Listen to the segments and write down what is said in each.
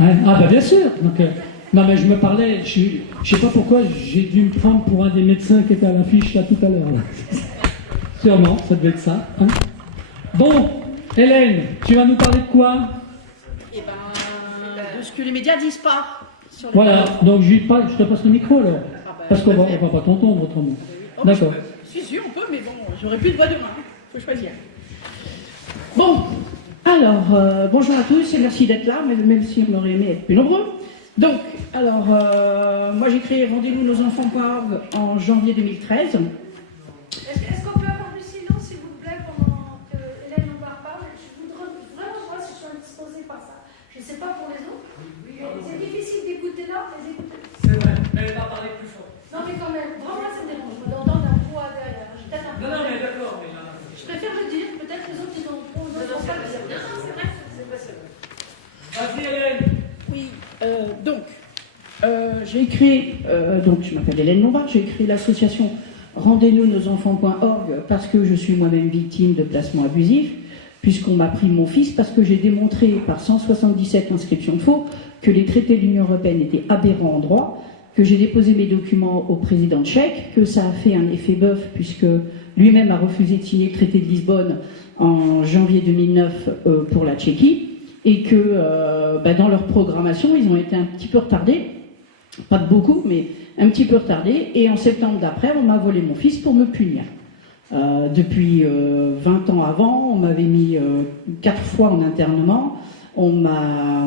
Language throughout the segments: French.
Ouais. Ah bah bien sûr. Donc, non mais je me parlais, je sais pas pourquoi j'ai dû me prendre pour un des médecins qui était à l'affiche là tout à l'heure. Sûrement, ça devait être ça. Hein. Bon, Hélène, tu vas nous parler de quoi? Eh ben, de ce que les médias disent pas. Sur les Voilà, donc je te passe le micro alors. Ah bah, Parce qu'on va pas t'entendre autrement. Oh, D'accord. Si, si, on peut, mais bon, j'aurais plus de voix demain. Faut choisir. Bon, alors, bonjour à tous et merci d'être là, même si on aurait aimé être plus nombreux. Donc, alors, moi j'ai créé Rendez-nous nos enfants.org en janvier 2013. Est-ce qu'on peut avoir du silence, s'il vous plaît, pendant que Hélène nous parle? Je voudrais vraiment voir si je suis indisposée par ça. Je ne sais pas pour les autres. C'est difficile d'écouter là, mais écoutez. C'est vrai, mais elle va parler plus fort. Non, mais quand même, vraiment, ça me dérange. Je d'entendre un poids derrière. J'ai peut-être un peu. Non, mais d'accord. Mais... Je préfère le dire, peut-être les autres, ils n'ont pas le dire. Non, c'est vrai, c'est pas ça. Vas-y, Hélène. Oui, j'ai créé, donc je m'appelle Hélène Lombard, j'ai créé l'association Rendez-nous nos enfants.org parce que je suis moi-même victime de placements abusifs, puisqu'on m'a pris mon fils, parce que j'ai démontré par 177 inscriptions de faux que les traités de l'Union européenne étaient aberrants en droit, que j'ai déposé mes documents au président tchèque, que ça a fait un effet bœuf, puisque lui-même a refusé de signer le traité de Lisbonne en janvier 2009 pour la Tchéquie, et que dans leur programmation, ils ont été un petit peu retardés, pas de beaucoup, mais un petit peu retardés, et en septembre d'après, on m'a volé mon fils pour me punir. Depuis 20 ans avant, on m'avait mis 4 fois en internement, on m'a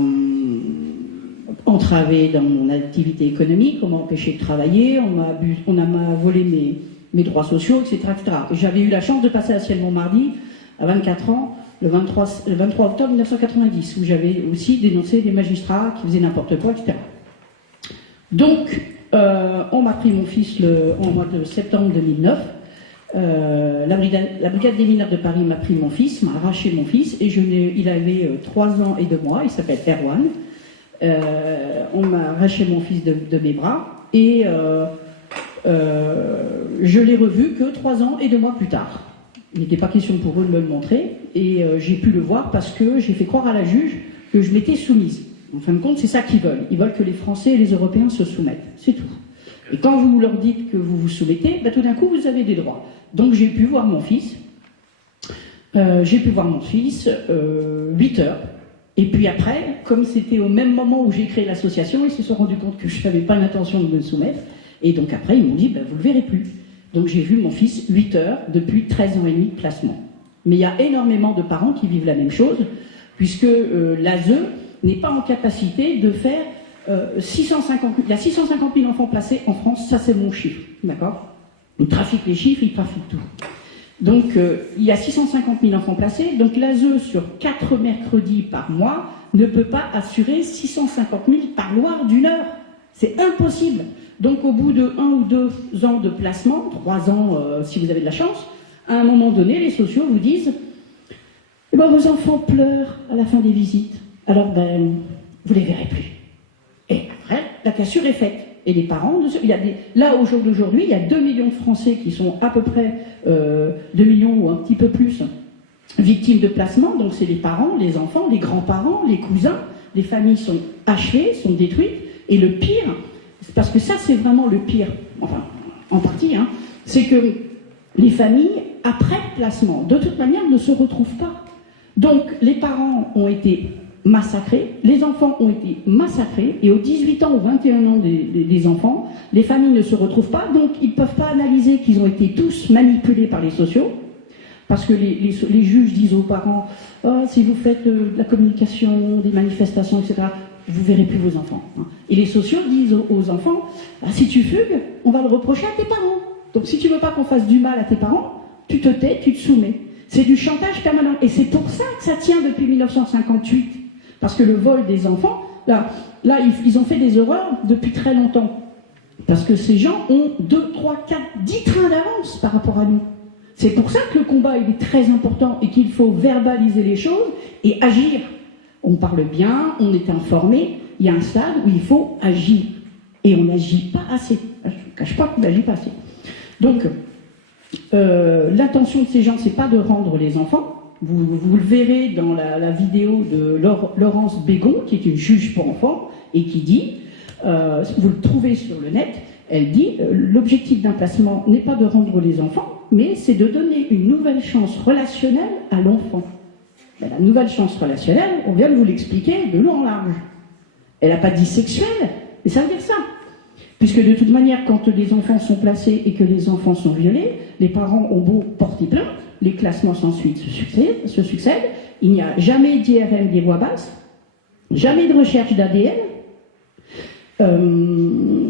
entravé dans mon activité économique, on m'a empêché de travailler, on m'a volé mes droits sociaux, etc. etc. J'avais eu la chance de passer à Ciel-Montmardi à 24 ans, le 23 octobre 1990, où j'avais aussi dénoncé des magistrats qui faisaient n'importe quoi, etc. Donc, on m'a pris mon fils en mois de septembre 2009. La brigade des mineurs de Paris m'a pris mon fils, m'a arraché mon fils, et il avait 3 ans et 2 mois, il s'appelle Erwan. On m'a arraché mon fils de mes bras, et je l'ai revu que 3 ans et 2 mois plus tard. Il n'était pas question pour eux de me le montrer, et j'ai pu le voir parce que j'ai fait croire à la juge que je m'étais soumise. En fin de compte, c'est ça qu'ils veulent. Ils veulent que les Français et les Européens se soumettent. C'est tout. Et quand vous leur dites que vous vous soumettez, tout d'un coup, vous avez des droits. Donc j'ai pu voir mon fils. 8 heures. Et puis après, comme c'était au même moment où j'ai créé l'association, ils se sont rendus compte que je n'avais pas l'intention de me soumettre. Et donc après, ils m'ont dit, vous ne le verrez plus. Donc j'ai vu mon fils 8 heures depuis 13 ans et demi de placement. Mais il y a énormément de parents qui vivent la même chose, puisque l'ASE n'est pas en capacité de faire il y a 650 000 enfants placés en France, ça c'est mon chiffre, d'accord? Ils trafiquent les chiffres, ils trafiquent tout. Donc il y a 650 000 enfants placés, donc l'ASE sur 4 mercredis par mois ne peut pas assurer 650 000 par loir d'1 heure. C'est impossible. Donc au bout de 1 ou 2 ans de placement, 3 ans si vous avez de la chance, à un moment donné, les sociaux vous disent vos enfants pleurent à la fin des visites, alors vous les verrez plus. Et après, la cassure est faite. Et les parents, là au jour d'aujourd'hui, il y a 2 millions de Français qui sont à peu près 2 millions ou un petit peu plus victimes de placement. Donc c'est les parents, les enfants, les grands-parents, les cousins. Les familles sont hachées, sont détruites. Et le pire, parce que ça c'est vraiment le pire, enfin en partie, c'est que les familles, après placement, de toute manière, ne se retrouvent pas. Donc les parents ont été massacrés, les enfants ont été massacrés, et aux 18 ans ou 21 ans des enfants, les familles ne se retrouvent pas, donc ils ne peuvent pas analyser qu'ils ont été tous manipulés par les sociaux, parce que les juges disent aux parents si vous faites de la communication, des manifestations, etc., vous verrez plus vos enfants. Et les sociaux disent aux enfants si tu fugues, on va le reprocher à tes parents. Donc si tu veux pas qu'on fasse du mal à tes parents, tu te tais, tu te soumets. C'est du chantage permanent. Et c'est pour ça que ça tient depuis 1958. Parce que le vol des enfants, là ils ont fait des horreurs depuis très longtemps. Parce que ces gens ont 2, 3, 4, 10 trains d'avance par rapport à nous. C'est pour ça que le combat il est très important et qu'il faut verbaliser les choses et agir. On parle bien, on est informé, il y a un stade où il faut agir. Et on n'agit pas assez. Je ne cache pas qu'on n'agit pas assez. Donc, l'intention de ces gens, c'est pas de rendre les enfants, Vous le verrez dans la vidéo de Laurence Bégon, qui est une juge pour enfants, et qui dit, vous le trouvez sur le net, elle dit, l'objectif d'un placement n'est pas de rendre les enfants, mais c'est de donner une nouvelle chance relationnelle à l'enfant. Ben, la nouvelle chance relationnelle, on vient de vous l'expliquer de long en large. Elle n'a pas dit sexuelle, mais ça veut dire ça. Puisque de toute manière, quand les enfants sont placés et que les enfants sont violés, les parents ont beau porter plainte, les classements ensuite se succèdent, il n'y a jamais d'IRM des voix basses, jamais de recherche d'ADN,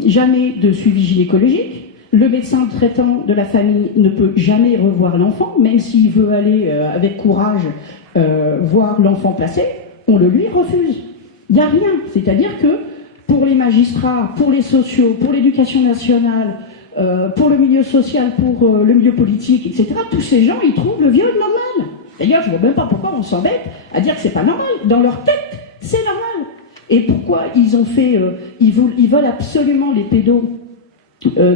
jamais de suivi gynécologique. Le médecin traitant de la famille ne peut jamais revoir l'enfant, même s'il veut aller avec courage voir l'enfant placé, on le lui refuse. Il n'y a rien. C'est-à-dire que pour les magistrats, pour les sociaux, pour l'éducation nationale, pour le milieu social, pour le milieu politique, etc., tous ces gens, ils trouvent le viol normal. D'ailleurs, je ne vois même pas pourquoi on s'embête à dire que c'est pas normal. Dans leur tête, c'est normal. Et pourquoi ils ont fait... ils veulent absolument, les pédos,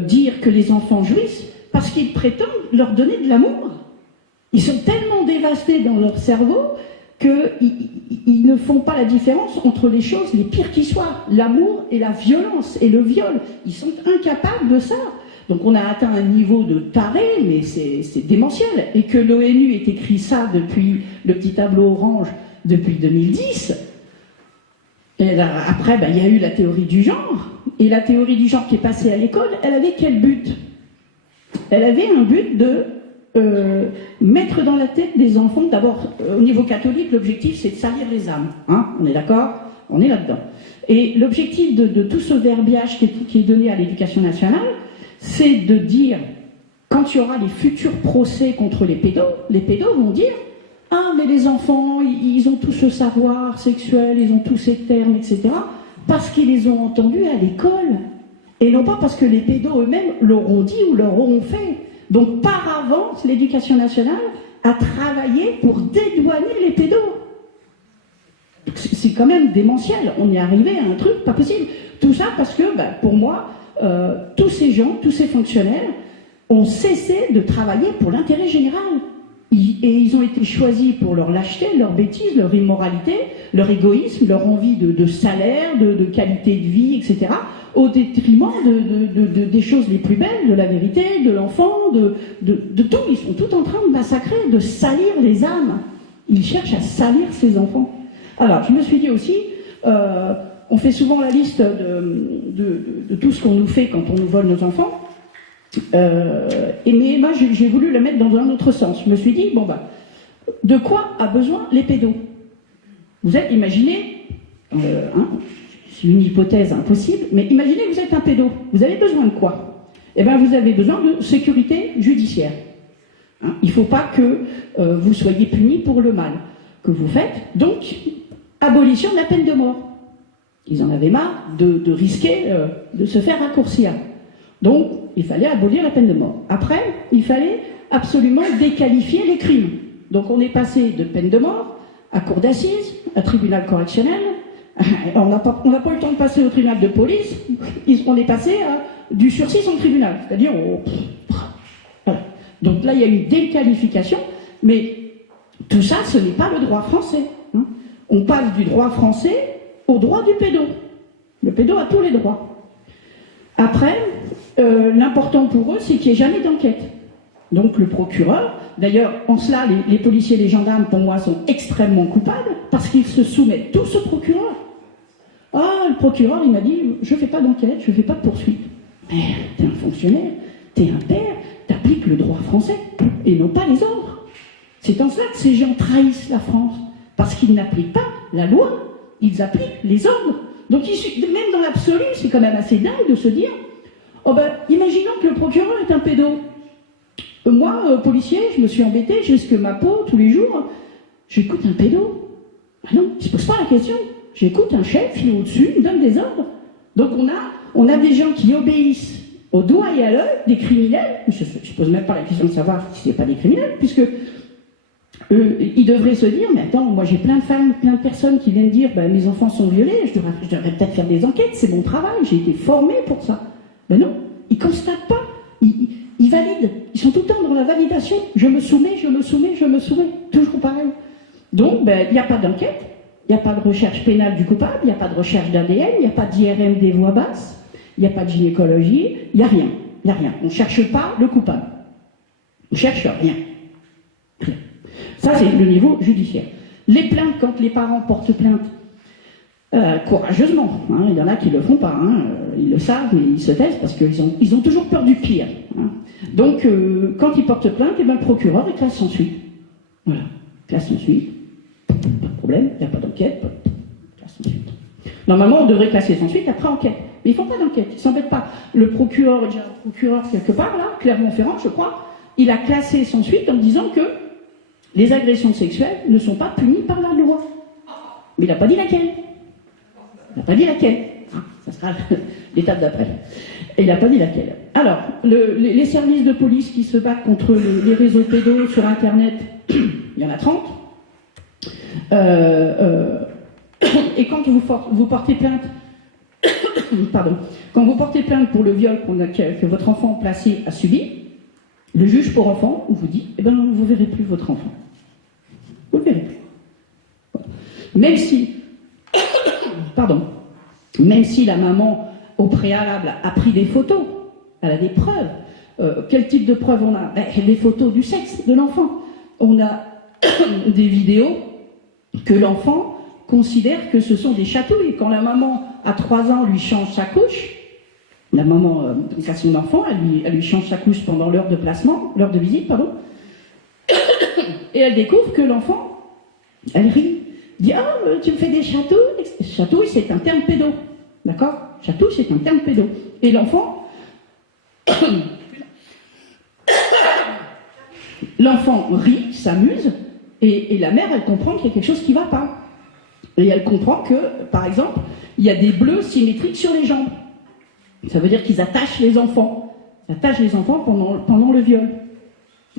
dire que les enfants jouissent, parce qu'ils prétendent leur donner de l'amour. Ils sont tellement dévastés dans leur cerveau qu'ils ne font pas la différence entre les choses les pires qui soient, l'amour et la violence et le viol. Ils sont incapables de ça. Donc on a atteint un niveau de taré, mais c'est démentiel. Et que l'ONU ait écrit ça depuis le petit tableau orange depuis 2010. Et là, après, il y a eu la théorie du genre. Et la théorie du genre qui est passée à l'école, elle avait quel but? Elle avait un but de mettre dans la tête des enfants, d'abord, au niveau catholique, l'objectif c'est de salir les âmes. Hein, on est d'accord? On est là-dedans. Et l'objectif de tout ce verbiage qui est donné à l'éducation nationale, c'est de dire, quand il y aura les futurs procès contre les pédos vont dire « Ah, mais les enfants, ils ont tout ce savoir sexuel, ils ont tous ces termes, etc. » parce qu'ils les ont entendus à l'école. Et non pas parce que les pédos eux-mêmes l'auront dit ou leur auront fait. Donc, par avance, l'éducation nationale a travaillé pour dédouaner les pédos. C'est quand même démentiel. On est arrivé à un truc pas possible. Tout ça parce que, pour moi, tous ces gens, tous ces fonctionnaires ont cessé de travailler pour l'intérêt général. Et ils ont été choisis pour leur lâcheté, leur bêtise, leur immoralité, leur égoïsme, leur envie de salaire, de qualité de vie, etc., au détriment des choses les plus belles, de la vérité, de l'enfant, de tout. Ils sont tout en train de massacrer, de salir les âmes. Ils cherchent à salir ces enfants. Alors, je me suis dit aussi, on fait souvent la liste de tout ce qu'on nous fait quand on nous vole nos enfants. Mais moi, j'ai voulu le mettre dans un autre sens. Je me suis dit, de quoi a besoin les pédos? Vous êtes, imaginez, c'est une hypothèse impossible, mais imaginez que vous êtes un pédo. Vous avez besoin de quoi? Eh bien, vous avez besoin de sécurité judiciaire. Il ne faut pas que vous soyez punis pour le mal que vous faites. Donc, abolition de la peine de mort. Ils en avaient marre de risquer de se faire raccourcir. Donc, il fallait abolir la peine de mort. Après, il fallait absolument déqualifier les crimes. Donc, on est passé de peine de mort à cour d'assises, à tribunal correctionnel. On n'a pas eu le temps de passer au tribunal de police. On est passé à du sursis en tribunal. C'est-à-dire, voilà. Donc là, il y a eu une déqualification. Mais tout ça, ce n'est pas le droit français. Hein. On passe du droit français au droit du pédo. Le pédo a tous les droits. Après, l'important pour eux, c'est qu'il n'y ait jamais d'enquête. Donc le procureur, d'ailleurs, en cela, les policiers et les gendarmes, pour moi, sont extrêmement coupables, parce qu'ils se soumettent tous au procureur. Ah, le procureur, il m'a dit, je ne fais pas d'enquête, je ne fais pas de poursuite. Mais t'es un fonctionnaire, t'es un père, t'appliques le droit français, et non pas les ordres. C'est en cela que ces gens trahissent la France, parce qu'ils n'appliquent pas la loi, ils appliquent les ordres. Donc même dans l'absolu, c'est quand même assez dingue de se dire, imaginons que le procureur est un pédo. Moi, policier, je me suis embêté, je risque ma peau tous les jours. J'écoute un pédo. Ah non, il ne se pose pas la question. J'écoute un chef, il est au-dessus, il me donne des ordres. Donc on a des gens qui obéissent au doigt et à l'œil, des criminels. Je ne pose même pas la question de savoir si ce n'est pas des criminels, puisque ils devraient se dire, mais attends, moi j'ai plein de femmes, plein de personnes qui viennent dire, mes enfants sont violés, je devrais peut-être faire des enquêtes, c'est mon travail, j'ai été formé pour ça. Ben non, ils ne constatent pas, ils valident, ils sont tout le temps dans la validation, je me soumets, toujours pareil. Donc, il n'y a pas d'enquête, il n'y a pas de recherche pénale du coupable, il n'y a pas de recherche d'ADN, il n'y a pas d'IRM des voix basses, il n'y a pas de gynécologie, il n'y a rien. Il n'y a rien. On ne cherche pas le coupable. On ne cherche rien. Rien. Ça, c'est le niveau judiciaire. Les plaintes, quand les parents portent plainte, courageusement, hein, il y en a qui ne le font pas, hein, ils le savent, mais ils se taisent parce qu'ils ont toujours peur du pire. Hein. Donc, quand ils portent plainte, eh ben, le procureur il classe sans suite. Voilà, classe sans suite, pas de problème, il n'y a pas d'enquête, classe sans suite. Normalement, on devrait classer sans suite après enquête. Mais ils ne font pas d'enquête, ils ne s'embêtent pas. Le procureur, il y a un procureur quelque part, là, Clermont-Ferrand, je crois, il a classé sans suite en disant que les agressions sexuelles ne sont pas punies par la loi. Mais il n'a pas dit laquelle. Il n'a pas dit laquelle. Ah, ça sera l'étape d'après. Et il n'a pas dit laquelle. Alors, les services de police qui se battent contre les réseaux pédos sur Internet, il y en a 30. Et quand vous portez plainte, pardon, quand vous portez plainte pour le viol que votre enfant placé a subi, le juge pour enfants vous dit, eh ben non, vous ne verrez plus votre enfant. Vous ne le verrez plus. Voilà. Même si la maman, au préalable, a pris des photos, elle a des preuves. Quel type de preuves on a? Les photos du sexe de l'enfant. On a des vidéos que l'enfant considère que ce sont des chatouilles. Quand la maman, à 3 ans, lui change sa couche, la maman, donc à son enfant, elle lui change sa couche pendant l'heure de placement, l'heure de visite, pardon, et elle découvre que l'enfant, elle rit, dit « Ah, tu me fais des chatouilles ?» Chatouille, c'est un terme pédo, d'accord? Chatouille, c'est un terme pédo. Et l'enfant, l'enfant rit, s'amuse, et la mère, elle comprend qu'il y a quelque chose qui ne va pas. Et elle comprend que, par exemple, il y a des bleus symétriques sur les jambes. Ça veut dire qu'ils attachent les enfants. Ils attachent les enfants pendant le viol.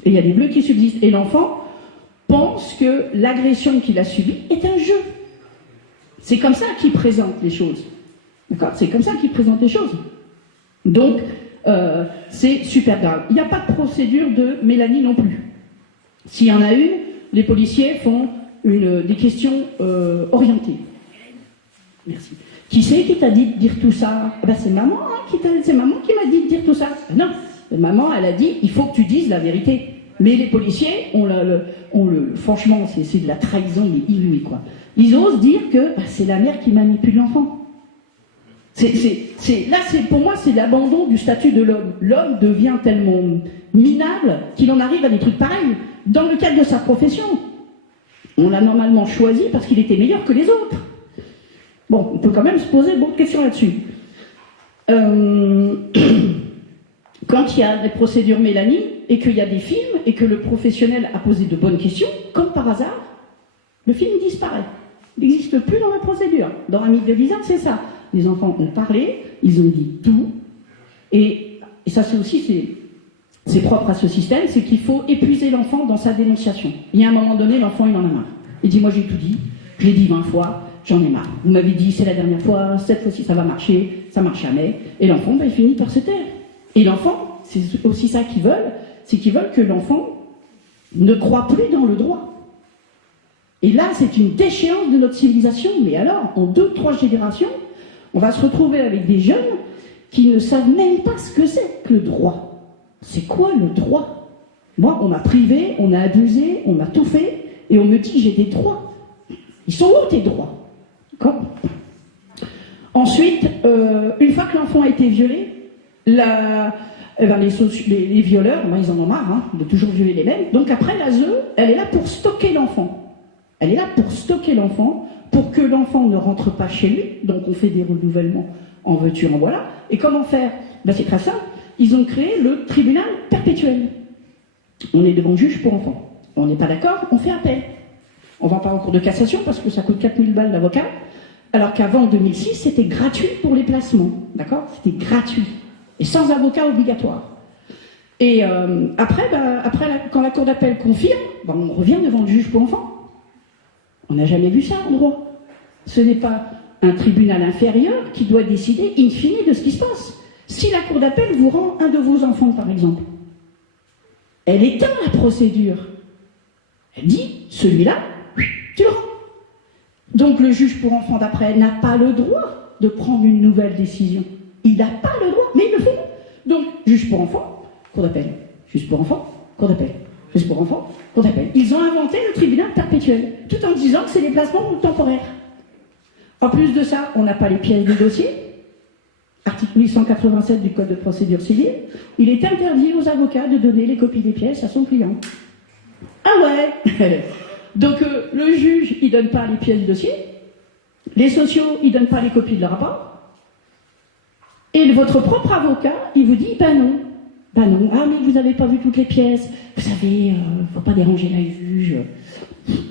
Et il y a des bleus qui subsistent. Et l'enfant pense que l'agression qu'il a subie est un jeu. C'est comme ça qu'il présente les choses. D'accord? C'est comme ça qu'il présente les choses. Donc, c'est super grave. Il n'y a pas de procédure de Mélanie non plus. S'il y en a une, les policiers font des questions orientées. Merci. Qui c'est qui t'a dit de dire tout ça? Ben, c'est maman, hein, c'est maman qui m'a dit de dire tout ça. Non, maman, elle a dit, il faut que tu dises la vérité. Mais les policiers, franchement, c'est de la trahison inouïe, quoi. Ils osent dire que c'est la mère qui manipule l'enfant. Pour moi, c'est l'abandon du statut de l'homme. L'homme devient tellement minable qu'il en arrive à des trucs pareils dans le cadre de sa profession. On l'a normalement choisi parce qu'il était meilleur que les autres. Bon, on peut quand même se poser beaucoup de questions là-dessus. Quand il y a des procédures Mélanie, et qu'il y a des films, et que le professionnel a posé de bonnes questions, comme par hasard, le film disparaît. Il n'existe plus dans la procédure. Dans Amis de Lisa, c'est ça. Les enfants ont parlé, ils ont dit tout, et ça c'est aussi c'est propre à ce système, c'est qu'il faut épuiser l'enfant dans sa dénonciation. Il y a un moment donné, l'enfant il en a marre. Il dit, moi j'ai tout dit, je l'ai dit 20 fois, j'en ai marre. Vous m'avez dit, c'est la dernière fois, cette fois-ci ça va marcher, ça marche jamais. Et l'enfant, il finit par se taire. Et l'enfant, c'est aussi ça qu'ils veulent, c'est qu'ils veulent que l'enfant ne croit plus dans le droit. Et là, c'est une déchéance de notre civilisation, mais alors, en 2-3 générations, on va se retrouver avec des jeunes qui ne savent même pas ce que c'est que le droit. C'est quoi le droit? Moi, on m'a privé, on a abusé, on m'a tout fait, et on me dit j'ai des droits. Ils sont où tes droits? D'accord? Ensuite, une fois que l'enfant a été violé, les violeurs, ils en ont marre de toujours violer les mêmes. Donc après, l'ASE, elle est là pour stocker l'enfant. Elle est là pour stocker l'enfant, pour que l'enfant ne rentre pas chez lui. Donc on fait des renouvellements en veux-tu, en voilà. Et comment faire? C'est très simple. Ils ont créé le tribunal perpétuel. On est devant le juge pour enfants. On n'est pas d'accord, on fait appel. On ne va pas en cours de cassation parce que ça coûte 4000 balles l'avocat. Alors qu'avant 2006, c'était gratuit pour les placements. D'accord? C'était gratuit. Et sans avocat obligatoire. Et après, quand la cour d'appel confirme, on revient devant le juge pour enfants. On n'a jamais vu ça en droit. Ce n'est pas un tribunal inférieur qui doit décider in fine de ce qui se passe. Si la cour d'appel vous rend un de vos enfants, par exemple, elle éteint la procédure. Elle dit, celui-là, Tu le rends. Donc le juge pour enfants d'après n'a pas le droit de prendre une nouvelle décision. Il n'a pas le droit, mais ils le font. Donc, juge pour enfants, cour d'appel. Juge pour enfants, cour d'appel. Juge pour enfants, cour d'appel. Ils ont inventé le tribunal perpétuel, tout en disant que c'est des placements temporaires. En plus de ça, on n'a pas les pièces du dossier. Article 1187 du Code de procédure civile. Il est interdit aux avocats de donner les copies des pièces à son client. Ah ouais. Donc, le juge, il ne donne pas les pièces du dossier. Les sociaux, ils ne donnent pas les copies de leur rapport. Et votre propre avocat, il vous dit, ben non. Ben non, ah mais vous n'avez pas vu toutes les pièces. Vous savez, il ne faut pas déranger la juge.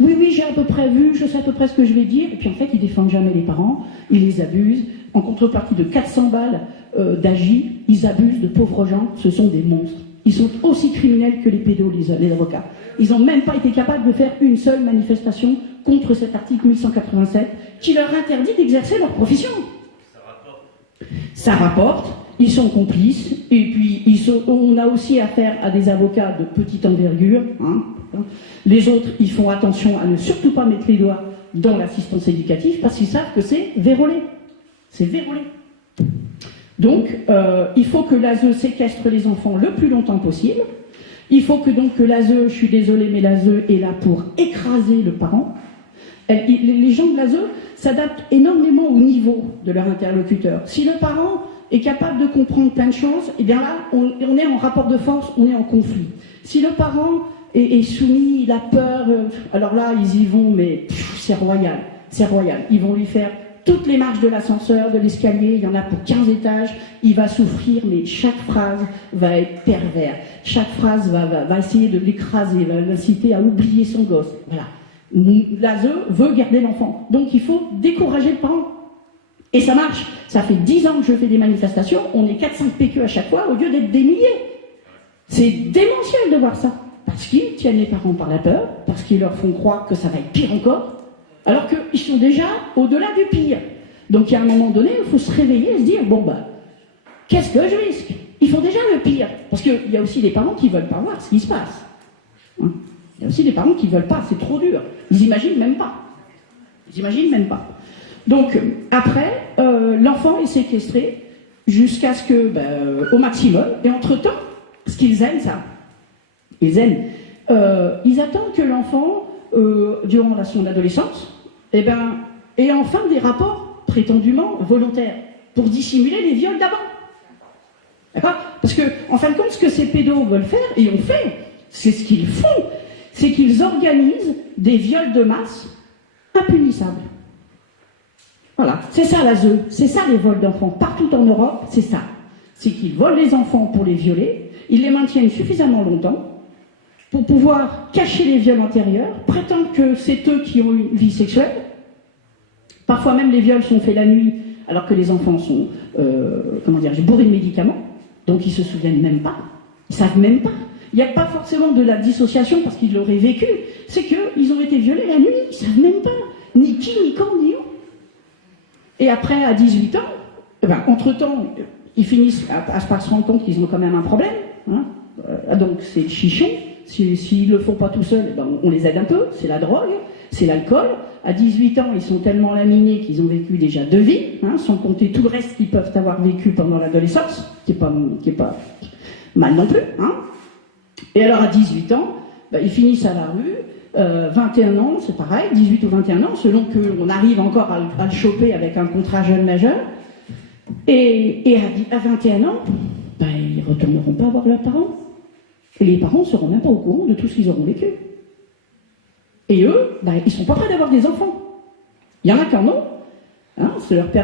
Oui, oui, j'ai à peu près vu, je sais à peu près ce que je vais dire. Et puis en fait, ils ne défendent jamais les parents, ils les abusent. En contrepartie de 400 balles d'AJ, ils abusent de pauvres gens, ce sont des monstres. Ils sont aussi criminels que les pédos, les avocats. Ils n'ont même pas été capables de faire une seule manifestation contre cet article 1187 qui leur interdit d'exercer leur profession. Ça rapporte, ils sont complices, et puis on a aussi affaire à des avocats de petite envergure. Hein. Les autres, ils font attention à ne surtout pas mettre les doigts dans l'assistance éducative parce qu'ils savent que c'est vérolé. C'est vérolé. Donc, il faut que l'ASE séquestre les enfants le plus longtemps possible. Il faut que donc que l'ASE, je suis désolée, mais l'ASE est là pour écraser le parent. Les gens de l'ASE s'adaptent énormément au niveau de leur interlocuteur. Si le parent est capable de comprendre plein de choses, et bien là, on est en rapport de force, on est en conflit. Si le parent est soumis, il a peur, alors là, ils y vont, mais c'est royal, c'est royal. Ils vont lui faire toutes les marches de l'ascenseur, de l'escalier, il y en a pour 15 étages, il va souffrir, mais chaque phrase va être pervers. Chaque phrase va essayer de l'écraser, va l'inciter à oublier son gosse. Voilà. L'ASE veut garder l'enfant. Donc il faut décourager le parent. Et ça marche. Ça fait 10 ans que je fais des manifestations, on est 4-5 PQ à chaque fois, au lieu d'être des milliers. C'est démentiel de voir ça. Parce qu'ils tiennent les parents par la peur, parce qu'ils leur font croire que ça va être pire encore, alors qu'ils sont déjà au-delà du pire. Donc il y a un moment donné, il faut se réveiller et se dire, bon ben, qu'est-ce que je risque? Ils font déjà le pire. Parce qu'il y a aussi des parents qui ne veulent pas voir ce qui se passe. Hein? Il y a aussi des parents qui ne veulent pas, c'est trop dur. Ils n'imaginent même pas. Ils n'imaginent même pas. Donc, après, l'enfant est séquestré jusqu'à ce que, au maximum, et entre-temps, parce qu'ils aiment ça, ils aiment, ils attendent que l'enfant, durant son adolescence, ait enfin des rapports prétendument volontaires, pour dissimuler les viols d'avant. D'accord? Parce que, en fin de compte, ce que ces pédos veulent faire, et ont fait, c'est ce qu'ils font, c'est qu'ils organisent des viols de masse impunissables. Voilà, c'est ça l'ASE, c'est ça les vols d'enfants. Partout en Europe, c'est ça. C'est qu'ils volent les enfants pour les violer, ils les maintiennent suffisamment longtemps pour pouvoir cacher les viols antérieurs, prétendre que c'est eux qui ont une vie sexuelle. Parfois même les viols sont faits la nuit, alors que les enfants sont, bourrés de médicaments, donc ils se souviennent même pas, ils savent même pas. Il n'y a pas forcément de la dissociation parce qu'ils l'auraient vécu, c'est qu'ils ont été violés la nuit, ils ne savent même pas, ni qui, ni quand, ni où. Et après, à 18 ans, entre-temps, ils finissent par se rendre compte qu'ils ont quand même un problème. Hein. Donc c'est le chichon, s'ils ne le font pas tout seuls, on les aide un peu, c'est la drogue, c'est l'alcool. À 18 ans, ils sont tellement laminés qu'ils ont vécu déjà 2 vies, sans compter tout le reste qu'ils peuvent avoir vécu pendant l'adolescence, qui est pas mal non plus. Hein. Et alors à 18 ans, ils finissent à la rue, 21 ans, c'est pareil, 18 ou 21 ans, selon qu'on arrive encore à le choper avec un contrat jeune majeur. Et à 21 ans, ils ne retourneront pas voir leurs parents. Et les parents ne seront même pas au courant de tout ce qu'ils auront vécu. Et eux, ils ne sont pas prêts d'avoir des enfants. Il y en a qui en ont. Hein,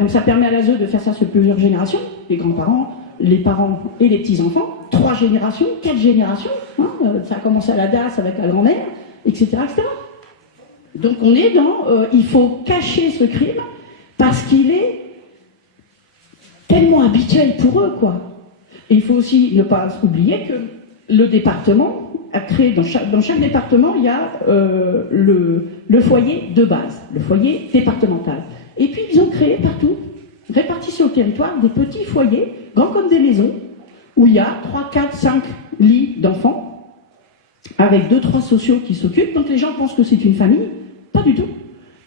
ça permet à l'ASE de faire ça sur plusieurs générations. Les grands-parents, les parents et les petits-enfants. 3 générations, 4 générations. Hein, ça a commencé à la DAS avec la grand-mère, etc., etc. Donc on est dans... il faut cacher ce crime parce qu'il est tellement habituel pour eux, quoi. Et il faut aussi ne pas oublier que le département a créé, dans chaque département, il y a le foyer de base, le foyer départemental. Et puis ils ont créé partout, répartis sur le territoire, des petits foyers, grands comme des maisons, où il y a 3, 4, 5 lits d'enfants, avec 2, 3 sociaux qui s'occupent. Donc les gens pensent que c'est une famille, Pas du tout.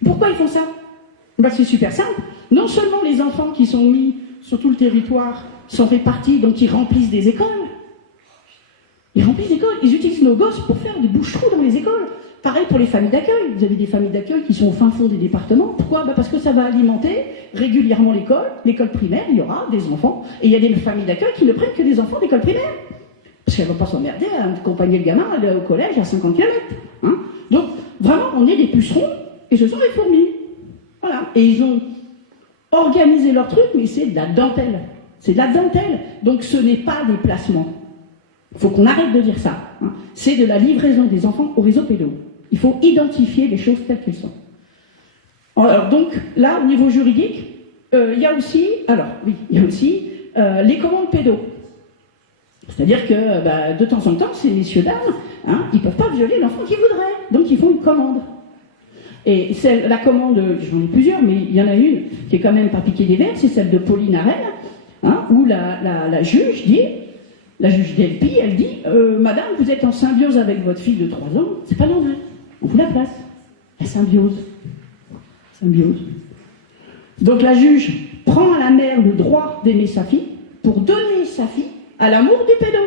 Pourquoi ils font ça? Ben, c'est super simple. Non seulement les enfants qui sont mis sur tout le territoire sont répartis, donc ils remplissent des écoles. Ils remplissent des écoles. Ils utilisent nos gosses pour faire des bouches-trous dans les écoles. Pareil pour les familles d'accueil. Vous avez des familles d'accueil qui sont au fin fond des départements. Pourquoi? Ben parce que ça va alimenter régulièrement l'école. L'école primaire, il y aura des enfants. Et il y a des familles d'accueil qui ne prennent que des enfants d'école primaire. Parce qu'elles ne vont pas s'emmerder à accompagner le gamin au collège à 50 km. Hein. Donc, vraiment, on est des pucerons et ce sont des fourmis. Voilà. Et ils ont organisé leur truc, mais c'est de la dentelle. C'est de la dentelle. Donc, ce n'est pas des placements. Il faut qu'on arrête de dire ça. Hein. C'est de la livraison des enfants au réseau pédo. Il faut identifier les choses telles qu'elles sont. Alors, donc, là, au niveau juridique, il y a aussi les commandes pédo. C'est-à-dire que, de temps en temps, ces messieurs-dames, hein, ils ne peuvent pas violer l'enfant qu'ils voudraient. Donc, ils font une commande. Et la commande, j'en ai plusieurs, mais il y en a une qui est quand même pas piquée des verres, c'est celle de Pauline Arène, hein, où la juge dit, la juge DLP, elle dit Madame, vous êtes en symbiose avec votre fille de 3 ans, c'est pas normal, on vous la place. La symbiose. Symbiose. Donc la juge prend à la mère le droit d'aimer sa fille pour donner sa fille à l'amour du pédo.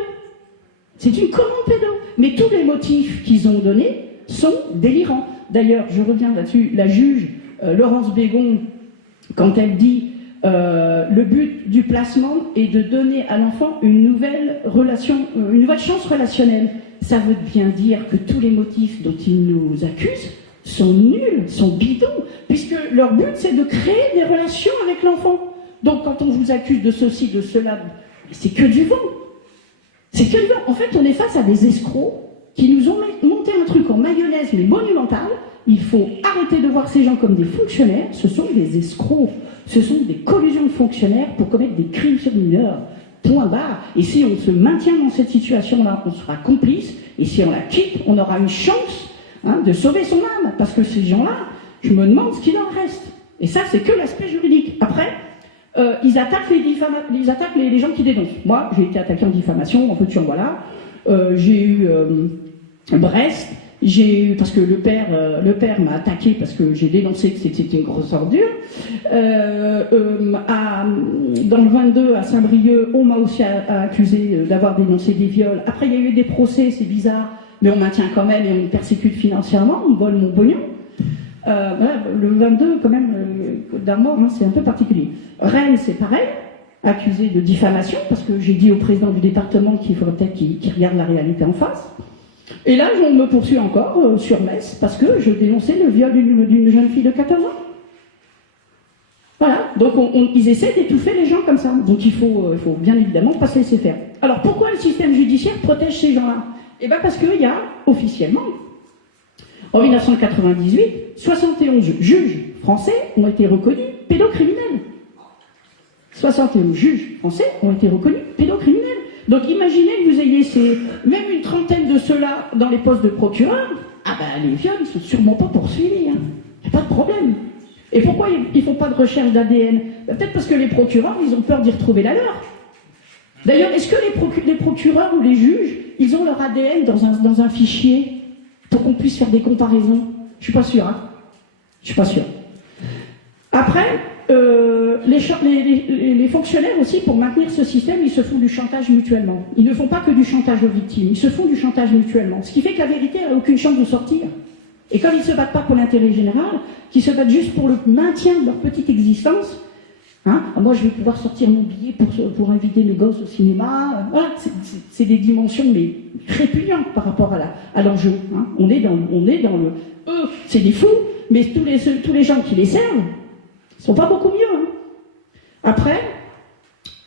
C'est une commande pédo. Mais tous les motifs qu'ils ont donnés sont délirants. D'ailleurs, je reviens là-dessus, la juge Laurence Bégon, quand elle dit le but du placement est de donner à l'enfant une nouvelle relation, une nouvelle chance relationnelle, ça veut bien dire que tous les motifs dont ils nous accusent sont nuls, sont bidons, puisque leur but c'est de créer des relations avec l'enfant. Donc quand on vous accuse de ceci, de cela, c'est que du vent. C'est que du vent. En fait, on est face à des escrocs qui nous ont monté un truc en mayonnaise, mais monumental. Il faut arrêter de voir ces gens comme des fonctionnaires. Ce sont des escrocs. Ce sont des collusions de fonctionnaires pour commettre des crimes sur mineurs. Point barre. Et si on se maintient dans cette situation-là, on sera complice. Et si on la quitte, on aura une chance de sauver son âme. Parce que ces gens-là, je me demande ce qu'il en reste. Et ça, c'est que l'aspect juridique. Après, ils attaquent les gens qui dénoncent. Moi, j'ai été attaqué en diffamation, en peu en voilà. J'ai eu Brest, parce que le père m'a attaqué parce que j'ai dénoncé que c'était une grosse ordure. Dans le 22, à Saint-Brieuc, on m'a aussi accusé d'avoir dénoncé des viols. Après, il y a eu des procès, c'est bizarre, mais on maintient quand même et on me persécute financièrement, on me vole mon pognon. Voilà, le 22, quand même, d'Armor, c'est un peu particulier. Rennes, c'est pareil, accusé de diffamation, parce que j'ai dit au président du département qu'il faudrait peut-être qu'il regarde la réalité en face. Et là, on me poursuit encore sur Metz, parce que je dénonçais le viol d'une jeune fille de 14 ans. Voilà, donc ils essaient d'étouffer les gens comme ça. Donc il faut bien évidemment pas se laisser faire. Alors pourquoi le système judiciaire protège ces gens-là? Eh bien parce qu'il y a, officiellement, en 1998, 71 juges français ont été reconnus pédocriminels. 71 juges français ont été reconnus pédocriminels. Donc imaginez que vous ayez même une trentaine de ceux-là dans les postes de procureur. Ah ben les viols ne sont sûrement pas poursuivis. Il n'y a pas de problème. Et pourquoi ils ne font pas de recherche d'ADN? Peut-être parce que les procureurs, ils ont peur d'y retrouver la leur. D'ailleurs, est-ce que les procureurs ou les juges, ils ont leur ADN dans un fichier pour qu'on puisse faire des comparaisons? Je suis pas sûr. Je suis pas sûr. Après, les fonctionnaires aussi, pour maintenir ce système, ils se font du chantage mutuellement. Ils ne font pas que du chantage aux victimes, ils se font du chantage mutuellement. Ce qui fait que la vérité n'a aucune chance de sortir. Et comme ils ne se battent pas pour l'intérêt général, qu'ils se battent juste pour le maintien de leur petite existence, moi je vais pouvoir sortir mon billet pour inviter mes gosses au cinéma, voilà, c'est des dimensions mais répugnantes par rapport à l'enjeu. On est dans le... Eux, c'est des fous, mais tous les gens qui les servent ne sont pas beaucoup mieux. Après,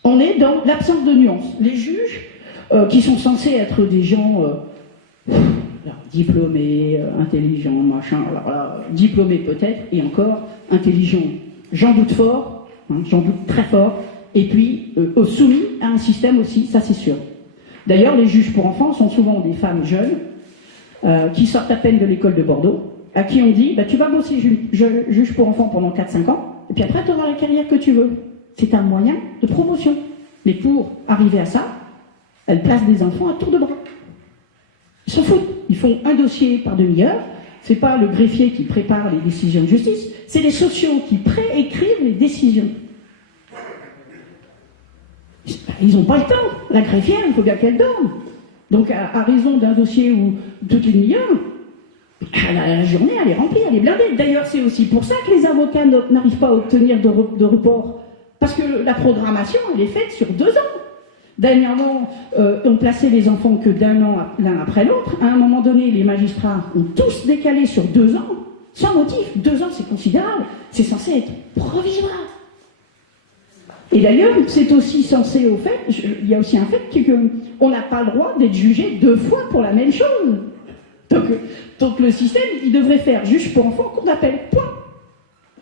on est dans l'absence de nuances. Les juges, qui sont censés être des gens diplômés, intelligents, machin, alors là, diplômés peut-être, et encore, intelligents, j'en doute fort, j'en doute très fort, et puis soumis à un système aussi, ça c'est sûr. D'ailleurs, les juges pour enfants sont souvent des femmes jeunes, qui sortent à peine de l'école de Bordeaux, à qui on dit, tu vas bosser juge pour enfants pendant 4-5 ans, et puis après tu auras la carrière que tu veux. C'est un moyen de promotion. Mais pour arriver à ça, elles placent des enfants à tour de bras. Ils s'en foutent. Ils font un dossier par demi-heure, C'est pas le greffier qui prépare les décisions de justice, c'est les sociaux qui préécrivent les décisions. Ils n'ont pas le temps. La greffière, il faut bien qu'elle dorme. Donc, à raison d'un dossier où toutes les demi-heures, la journée, elle est remplie, elle est blindée. D'ailleurs, c'est aussi pour ça que les avocats n'arrivent pas à obtenir de report. Parce que la programmation, elle est faite sur 2 ans. Dernièrement, on plaçait les enfants que d'1 an l'un après l'autre. À un moment donné, les magistrats ont tous décalé sur 2 ans, sans motif. 2 ans, c'est considérable. C'est censé être provisoire. Et d'ailleurs, c'est aussi censé au fait, il y a aussi un fait qu'on n'a pas le droit d'être jugé 2 fois pour la même chose. Donc le système, il devrait faire juge pour enfants, cour d'appel, point.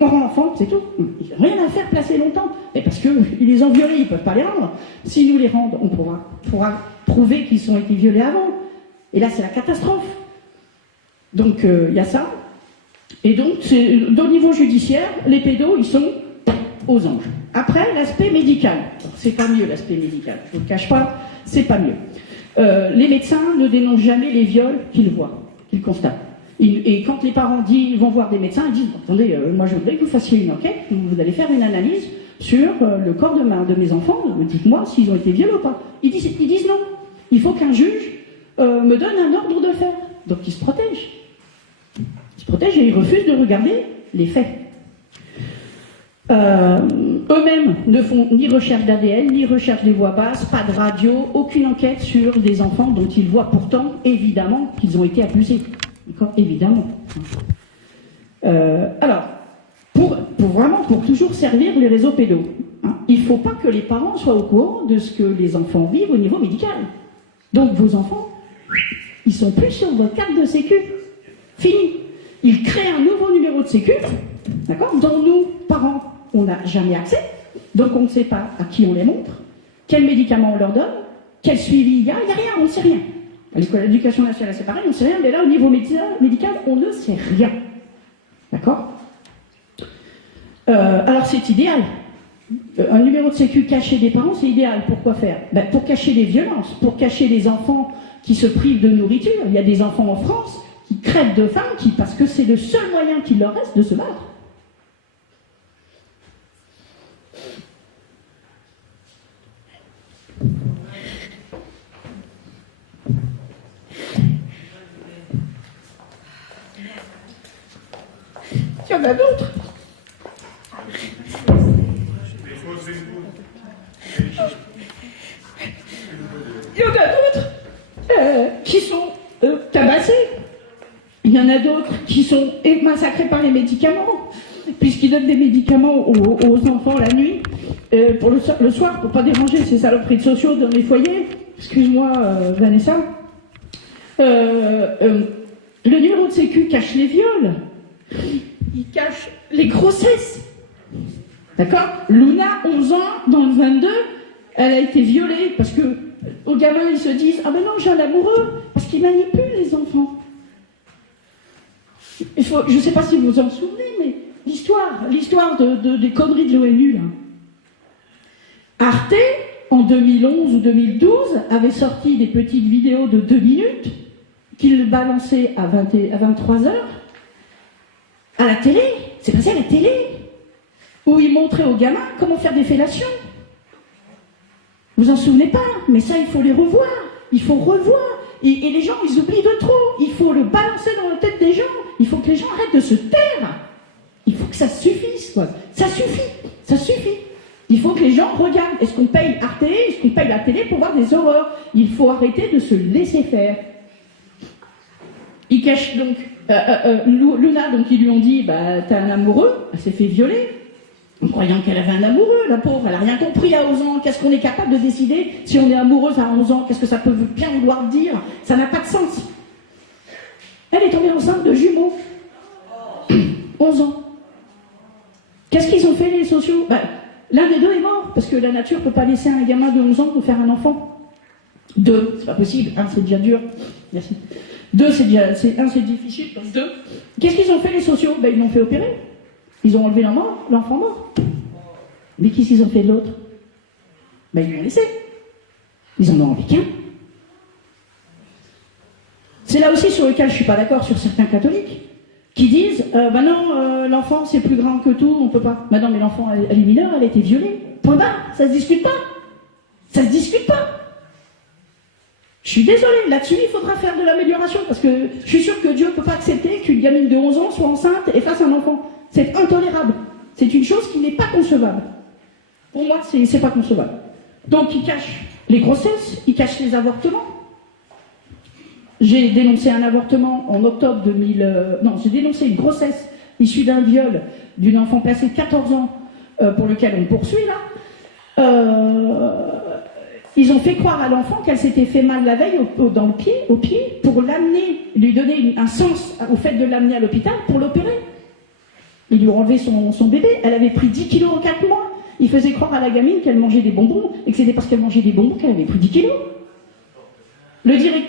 On rend l'enfant, c'est tout. Il n'y a rien à faire placer longtemps. Mais parce qu'ils les ont violés, ils ne peuvent pas les rendre. Si nous les rendons, on pourra prouver qu'ils ont été violés avant. Et là, c'est la catastrophe. Donc, il y a ça. Et donc, au niveau judiciaire, les pédos, ils sont aux anges. Après, l'aspect médical. C'est pas mieux, l'aspect médical. Je ne vous le cache pas, c'est pas mieux. Les médecins ne dénoncent jamais les viols qu'ils voient, qu'ils constatent. Et quand les parents vont voir des médecins, ils disent « Attendez, moi je voudrais que vous fassiez une enquête, vous allez faire une analyse sur le corps de mes enfants, dites-moi s'ils ont été violés ou pas. » Ils disent non. Il faut qu'un juge me donne un ordre de faire. Donc ils se protègent. Ils se protègent et ils refusent de regarder les faits. Eux-mêmes ne font ni recherche d'ADN, ni recherche des voix basses, pas de radio, aucune enquête sur des enfants dont ils voient pourtant, évidemment, qu'ils ont été abusés. D'accord ? Évidemment. Alors, pour toujours servir les réseaux pédos, hein, il ne faut pas que les parents soient au courant de ce que les enfants vivent au niveau médical. Donc vos enfants, ils sont plus sur votre carte de sécu. Fini. Ils créent un nouveau numéro de sécu, d'accord, dont nous, parents, on n'a jamais accès, donc on ne sait pas à qui on les montre, quels médicaments on leur donne, quel suivi il y a rien, on ne sait rien. À l'éducation nationale, c'est pareil, on ne sait rien, mais là, au niveau médical, on ne sait rien. D'accord ? Alors, c'est idéal. Un numéro de sécu caché des parents, c'est idéal. Pourquoi faire ? Pour cacher les violences, pour cacher les enfants qui se privent de nourriture. Il y a des enfants en France qui crèvent de faim parce que c'est le seul moyen qu'il leur reste de se battre. Il y en a d'autres. Il y en a d'autres qui sont tabassés. Il y en a d'autres qui sont massacrés par les médicaments, puisqu'ils donnent des médicaments aux enfants la nuit, pour le soir, pour ne pas déranger ces saloperies de sociaux dans les foyers. Excuse-moi, Vanessa. Le numéro de sécu cache les viols. Il cache les grossesses. D'accord ? Luna, 11 ans, dans le 22, elle a été violée parce que aux gamins, ils se disent « Ah ben non, j'ai un amoureux !» parce qu'ils manipulent les enfants. Je ne sais pas si vous vous en souvenez, mais l'histoire des conneries de l'ONU, là. Arte, en 2011 ou 2012, avait sorti des petites vidéos de 2 minutes qu'il balançait à 23h à la télé. C'est passé à la télé, où il montrait aux gamins comment faire des fellations. Vous en souvenez pas, mais ça, il faut les revoir. Il faut revoir. Et les gens, ils oublient de trop. Il faut le balancer dans la tête des gens. Il faut que les gens arrêtent de se taire. Il faut que ça suffise, quoi. Ça suffit. Ça suffit. Il faut que les gens regardent. Est-ce qu'on paye Arte ? Est-ce qu'on paye la télé pour voir des horreurs ? Il faut arrêter de se laisser faire. Il cache donc... Luna, donc, ils lui ont dit, t'as un amoureux. Elle s'est fait violer. En croyant qu'elle avait un amoureux, la pauvre, elle n'a rien compris à 11 ans. Qu'est-ce qu'on est capable de décider si on est amoureuse à 11 ans ? Qu'est-ce que ça peut bien vouloir dire ? Ça n'a pas de sens. Elle est tombée enceinte de jumeaux. 11 ans. Qu'est-ce qu'ils ont fait, les sociaux ? L'un des deux est mort, parce que la nature ne peut pas laisser un gamin de 11 ans pour faire un enfant. 2, c'est pas possible. 1, c'est déjà dur. Merci. 2, c'est difficile. Donc 2. Qu'est-ce qu'ils ont fait, les sociaux ? Ils l'ont fait opérer. Ils ont enlevé l'enfant mort. Mais qu'est-ce qu'ils ont fait de l'autre ? Ils l'ont laissé. Ils en ont enlevé qu'un. C'est là aussi sur lequel je ne suis pas d'accord sur certains catholiques. qui disent bah non, l'enfant c'est plus grand que tout, on peut pas. Bah non, mais l'enfant elle est mineure, elle a été violée. Point barre, ça se discute pas. Ça se discute pas. Je suis désolée, là-dessus il faudra faire de l'amélioration parce que je suis sûre que Dieu ne peut pas accepter qu'une gamine de 11 ans soit enceinte et fasse un enfant. C'est intolérable. C'est une chose qui n'est pas concevable. Pour moi, c'est pas concevable. Donc ils cachent les grossesses, ils cachent les avortements. J'ai dénoncé un avortement en octobre 2000... non, j'ai dénoncé une grossesse issue d'un viol d'une enfant placée de 14 ans pour lequel on poursuit là. Ils ont fait croire à l'enfant qu'elle s'était fait mal la veille dans le pied, au pied, pour l'amener, lui donner un sens au fait de l'amener à l'hôpital pour l'opérer. Ils lui ont enlevé son bébé. Elle avait pris 10 kilos en 4 mois. Ils faisaient croire à la gamine qu'elle mangeait des bonbons et que c'était parce qu'elle mangeait des bonbons qu'elle avait pris 10 kilos.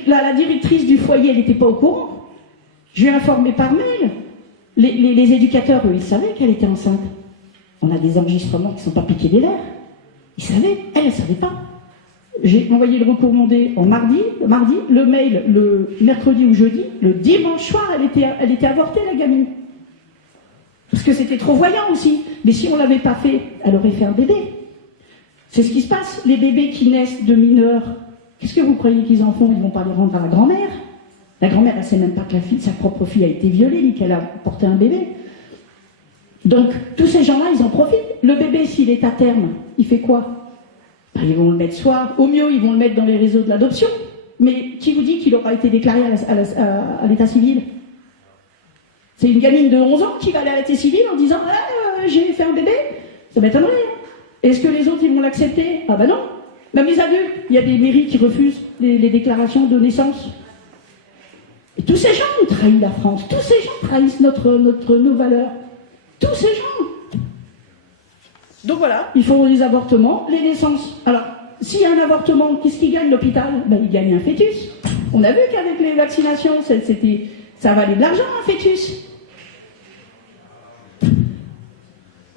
La directrice du foyer, elle n'était pas au courant. Je lui ai informé par mail. Les éducateurs, eux, ils savaient qu'elle était enceinte. On a des enregistrements qui ne sont pas piqués des lèvres. Ils savaient, elle ne savait pas. J'ai envoyé le recommandé en mardi, le mail le mercredi ou jeudi, le dimanche soir, elle était avortée, la gamine. Parce que c'était trop voyant aussi. Mais si on ne l'avait pas fait, elle aurait fait un bébé. C'est ce qui se passe. Les bébés qui naissent de mineurs, qu'est-ce que vous croyez qu'ils en font? Ils ne vont pas les rendre à la grand-mère. La grand-mère, elle ne sait même pas que sa propre fille a été violée, ni qu'elle a porté un bébé. Donc, tous ces gens-là, ils en profitent. Le bébé, s'il est à terme, il fait quoi? Ils vont le mettre soit, au mieux, ils vont le mettre dans les réseaux de l'adoption. Mais qui vous dit qu'il aura été déclaré à l'état civil? C'est une gamine de 11 ans qui va aller à l'état civil en disant j'ai fait un bébé? Ça m'étonnerait. Est-ce que les autres, ils vont l'accepter? Ah ben non. Même les adultes, il y a des mairies qui refusent les déclarations de naissance. Et tous ces gens ont trahi la France. Tous ces gens trahissent nos valeurs. Tous ces gens. Donc voilà, ils font les avortements, les naissances. Alors, s'il y a un avortement, qu'est-ce qui gagne l'hôpital? Ben, il gagne un fœtus. On a vu qu'avec les vaccinations, ça valait de l'argent, un fœtus.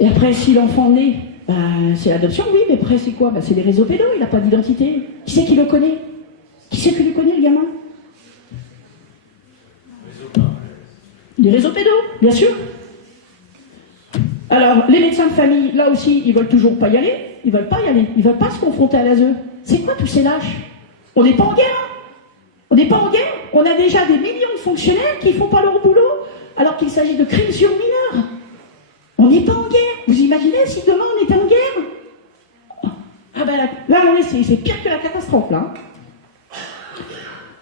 Et après, si l'enfant naît, ben, c'est l'adoption, oui, mais après, c'est quoi? Ben, c'est les réseaux pédos, il n'a pas d'identité. Qui c'est qui le connaît? Qui c'est qui le connaît, le gamin? Les réseaux pédos, bien sûr. Alors, les médecins de famille, là aussi, ils veulent toujours pas y aller. Ils veulent pas y aller. Ils veulent pas se confronter à l'ASE. C'est quoi tous ces lâches? On n'est pas en guerre. On n'est pas en guerre. On a déjà des millions de fonctionnaires qui font pas leur boulot, alors qu'il s'agit de crimes sur mineurs. On n'est pas en guerre. Vous imaginez si demain on était en guerre? Ah ben là, c'est pire que la catastrophe, là.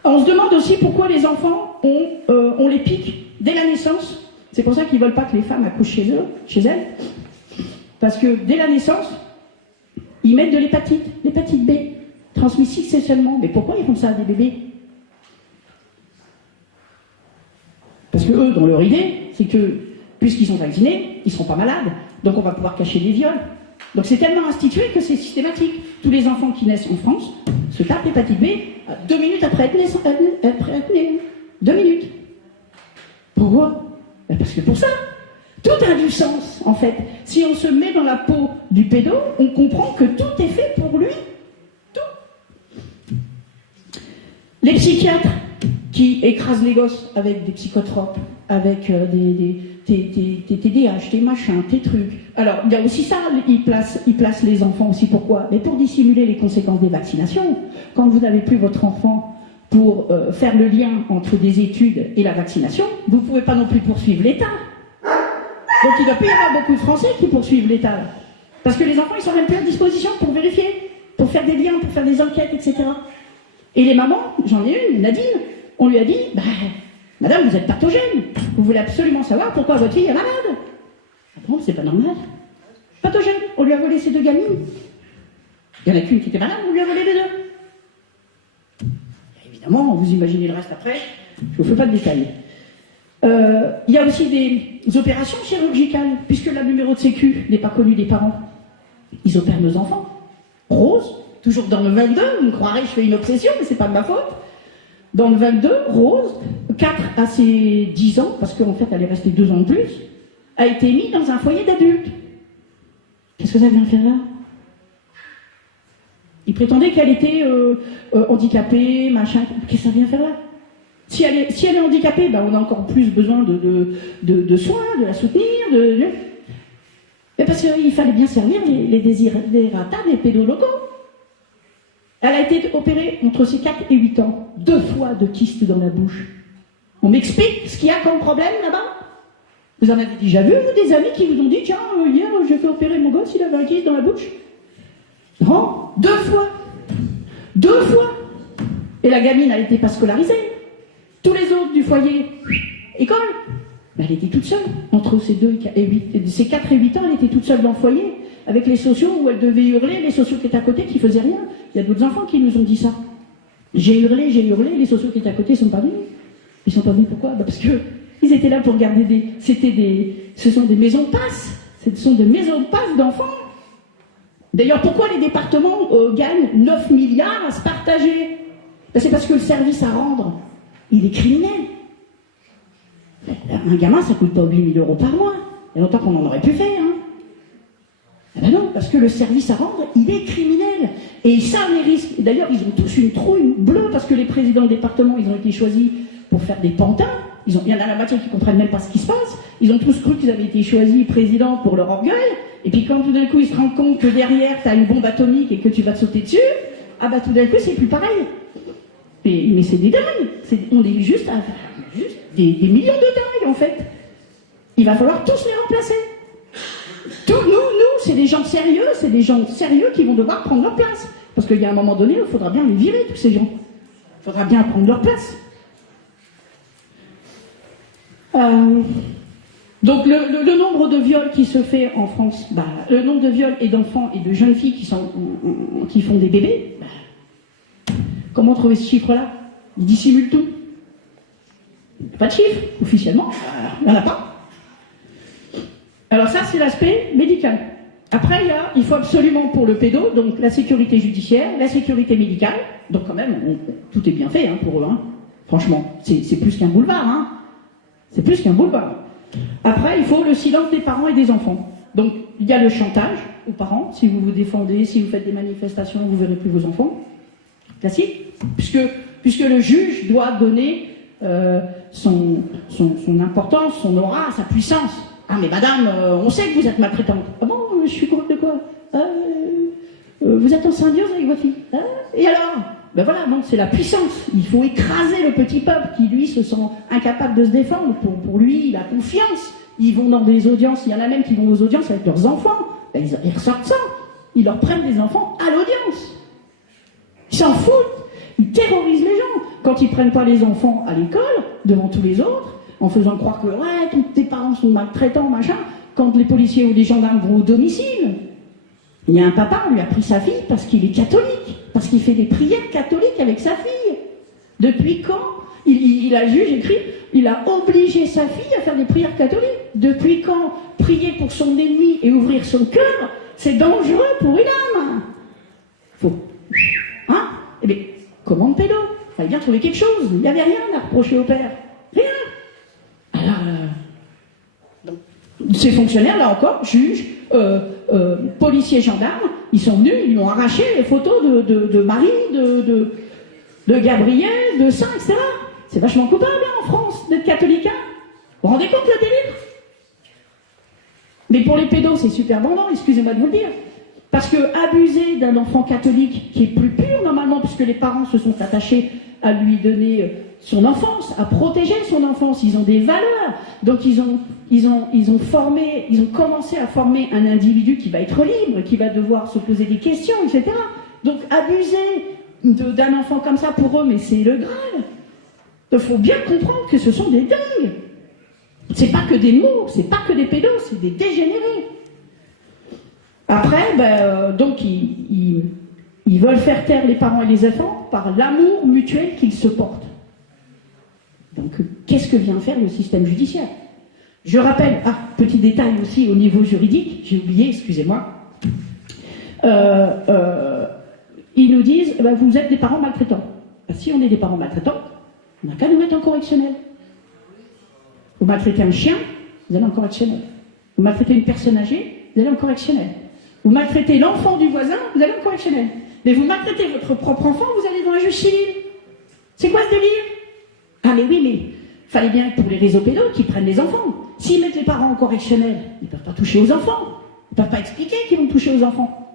On se demande aussi pourquoi les enfants, on les pique dès la naissance. C'est pour ça qu'ils ne veulent pas que les femmes accouchent chez elles. Parce que dès la naissance, ils mettent de l'hépatite B, transmissible sexuellement. Mais pourquoi ils font ça à des bébés? Parce que eux, dans leur idée, c'est que, puisqu'ils sont vaccinés, ils ne seront pas malades. Donc on va pouvoir cacher les viols. Donc c'est tellement institué que c'est systématique. Tous les enfants qui naissent en France se tapent l'hépatite B 2 minutes après être nés. 2 minutes. Pourquoi? Parce que pour ça, tout a du sens, en fait. Si on se met dans la peau du pédo, on comprend que tout est fait pour lui. Tout. Les psychiatres qui écrasent les gosses avec des psychotropes, avec des TDAH, des machins, des trucs. Alors, il y a aussi ça, ils placent les enfants aussi. Pourquoi? Mais pour dissimuler les conséquences des vaccinations. Quand vous n'avez plus votre enfant pour faire le lien entre des études et la vaccination, vous ne pouvez pas non plus poursuivre l'État. Donc il ne doit plus y avoir beaucoup de Français qui poursuivent l'État. Parce que les enfants, ils sont même plus à disposition pour vérifier, pour faire des liens, pour faire des enquêtes, etc. Et les mamans, j'en ai une, Nadine, on lui a dit, madame, vous êtes pathogène. Vous voulez absolument savoir pourquoi votre fille est malade. Ah bon, c'est pas normal. Pathogène, on lui a volé ses 2 gamines. Il n'y en a qu'une qui était malade, on lui a volé les 2. Évidemment, vous imaginez le reste après, je ne vous fais pas de détails. Il y a aussi des opérations chirurgicales, puisque la numéro de sécu n'est pas connue des parents. Ils opèrent nos enfants. Rose, toujours dans le 22, vous me croirez, je fais une obsession, mais c'est pas de ma faute. Dans le 22, Rose, 4 à ses 10 ans, parce qu'en fait elle est restée 2 ans de plus, a été mise dans un foyer d'adultes. Qu'est-ce que ça vient faire là? Il prétendait qu'elle était handicapée, machin. Qu'est-ce que ça vient faire là? Si elle est handicapée, ben on a encore plus besoin de soins, de la soutenir, mais parce qu'il fallait bien servir les désirata des pédolocaux. Elle a été opérée entre ses 4 et 8 ans, 2 fois de kyste dans la bouche. On m'explique ce qu'il y a comme problème là-bas? Vous en avez déjà vu, vous, des amis qui vous ont dit, tiens, hier j'ai fait opérer mon gosse, il avait un kyste dans la bouche? Non, 2 fois. 2 fois. Et la gamine, elle n'était pas scolarisée. Tous les autres du foyer, école. Mais elle était toute seule. Entre ses 4 et 8 ans, elle était toute seule dans le foyer, avec les sociaux où elle devait hurler, les sociaux qui étaient à côté qui faisaient rien. Il y a d'autres enfants qui nous ont dit ça. J'ai hurlé, les sociaux qui étaient à côté ne sont pas venus. Ils sont pas venus pourquoi? Parce que ils étaient là pour garder ce sont des maisons de passe. Ce sont des maisons de passe d'enfants. D'ailleurs, pourquoi les départements gagnent 9 milliards à se partager? Ben, c'est parce que le service à rendre, il est criminel. Un gamin, ça coûte pas 8 000 € par mois. Il y a longtemps qu'on en aurait pu faire. Hein. Ben non, parce que le service à rendre, il est criminel. Et ils savent les risques. D'ailleurs, ils ont tous une trouille bleue parce que les présidents de département, ils ont été choisis pour faire des pantins. Il y en a la moitié qui ne comprennent même pas ce qui se passe. Ils ont tous cru qu'ils avaient été choisis présidents pour leur orgueil. Et puis quand tout d'un coup, ils se rendent compte que derrière, tu as une bombe atomique et que tu vas te sauter dessus, ah bah tout d'un coup, c'est plus pareil. Mais c'est des dingues. On est juste des millions de dingues, en fait. Il va falloir tous les remplacer. Nous, c'est des gens sérieux qui vont devoir prendre leur place. Parce qu'il y a un moment donné, il faudra bien les virer, tous ces gens. Il faudra bien prendre leur place. Donc le nombre de viols qui se fait en France, bah, le nombre de viols et d'enfants et de jeunes filles qui font des bébés, bah, comment trouver ce chiffre-là? Ils dissimulent tout. Pas de chiffre, officiellement, il n'y en a pas. Alors ça, c'est l'aspect médical. Après, il faut absolument pour le pédo, donc la sécurité judiciaire, la sécurité médicale, donc quand même, tout est bien fait hein, pour eux. Hein. Franchement, c'est plus qu'un boulevard. Hein. C'est plus qu'un boulevard. Après, il faut le silence des parents et des enfants. Donc, il y a le chantage aux parents. Si vous vous défendez, si vous faites des manifestations, vous ne verrez plus vos enfants. Classique. Puisque le juge doit donner son importance, son aura, sa puissance. Ah, mais madame, on sait que vous êtes maltraitante. Ah bon, je suis coupable de quoi? Vous êtes en symbiose avec votre fille. Et alors? Ben voilà, donc c'est la puissance. Il faut écraser le petit peuple qui, lui, se sent incapable de se défendre. Pour lui, il a confiance. Ils vont dans des audiences, il y en a même qui vont aux audiences avec leurs enfants. Ben, ils ressortent ça. Ils leur prennent des enfants à l'audience. Ils s'en foutent. Ils terrorisent les gens. Quand ils prennent pas les enfants à l'école, devant tous les autres, en faisant croire que ouais, tous tes parents sont maltraitants, machin, quand les policiers ou les gendarmes vont au domicile, il y a un papa, on lui a pris sa fille parce qu'il est catholique, parce qu'il fait des prières catholiques avec sa fille. Depuis quand il a juge écrit, il a obligé sa fille à faire des prières catholiques. Depuis quand prier pour son ennemi et ouvrir son cœur, c'est dangereux pour une âme. Faut. Hein? Eh bien, comment le pédo? Il fallait bien trouver quelque chose. Il n'y avait rien à reprocher au père. Rien. Alors, donc, ces fonctionnaires, là encore, juges, policiers, gendarmes, ils sont venus, ils lui ont arraché les photos de Marie, de Gabriel, de Saint, etc. C'est vachement coupable hein, en France d'être catholique. Hein. Vous vous rendez compte le délire? Mais pour les pédos, c'est super bandant, excusez-moi de vous le dire. Parce que abuser d'un enfant catholique qui est plus pur normalement, puisque les parents se sont attachés à lui donner son enfance, à protéger son enfance, ils ont des valeurs. Donc ils ont commencé à former un individu qui va être libre, qui va devoir se poser des questions, etc. Donc abuser d'un enfant comme ça pour eux, mais c'est le Graal. Il faut bien comprendre que ce sont des dingues. C'est pas que des mots, c'est pas que des pédos, c'est des dégénérés. Après, donc ils veulent faire taire les parents et les enfants par l'amour mutuel qu'ils se portent. Donc, qu'est-ce que vient faire le système judiciaire? Je rappelle, petit détail aussi au niveau juridique, j'ai oublié, excusez-moi. Ils nous disent, vous êtes des parents maltraitants. Si on est des parents maltraitants, on n'a qu'à nous mettre en correctionnel. Vous maltraitez un chien, vous allez en correctionnel. Vous maltraitez une personne âgée, vous allez en correctionnel. Vous maltraitez l'enfant du voisin, vous allez en correctionnel. Mais vous maltraitez votre propre enfant, vous allez dans la justice civile. C'est quoi ce délire? Ah Ah mais oui, mais fallait bien que pour les réseaux pédos qu'ils prennent les enfants. S'ils mettent les parents en correctionnel, ils ne peuvent pas toucher aux enfants. Ils ne peuvent pas expliquer qu'ils vont toucher aux enfants.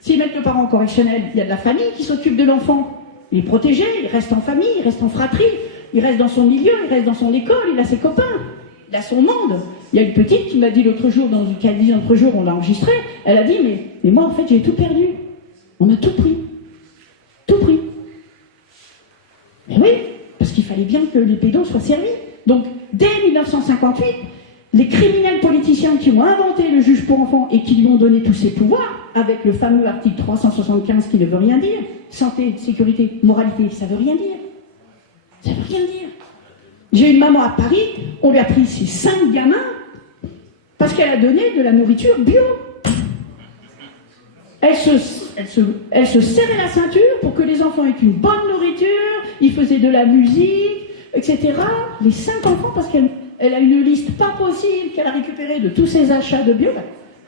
S'ils mettent le parent en correctionnel, il y a de la famille qui s'occupe de l'enfant. Il est protégé, il reste en famille, il reste en fratrie, il reste dans son milieu, il reste dans son école, il a ses copains, il a son monde. Il y a une petite qui m'a dit l'autre jour, on l'a enregistré, elle a dit, mais moi en fait j'ai tout perdu. On m'a tout pris. Tout pris. Mais oui, parce qu'il fallait bien que les pédos soient servis. Donc, dès 1958, les criminels politiciens qui ont inventé le juge pour enfants et qui lui ont donné tous ses pouvoirs, avec le fameux article 375 qui ne veut rien dire, santé, sécurité, moralité, ça veut rien dire. Ça veut rien dire. J'ai une maman à Paris, on lui a pris ses 5 gamins parce qu'elle a donné de la nourriture bio. Elle se serrait la ceinture pour que les enfants aient une bonne nourriture, ils faisaient de la musique, etc. Les 5 enfants, parce qu'elle a une liste pas possible qu'elle a récupérée de tous ses achats de bio.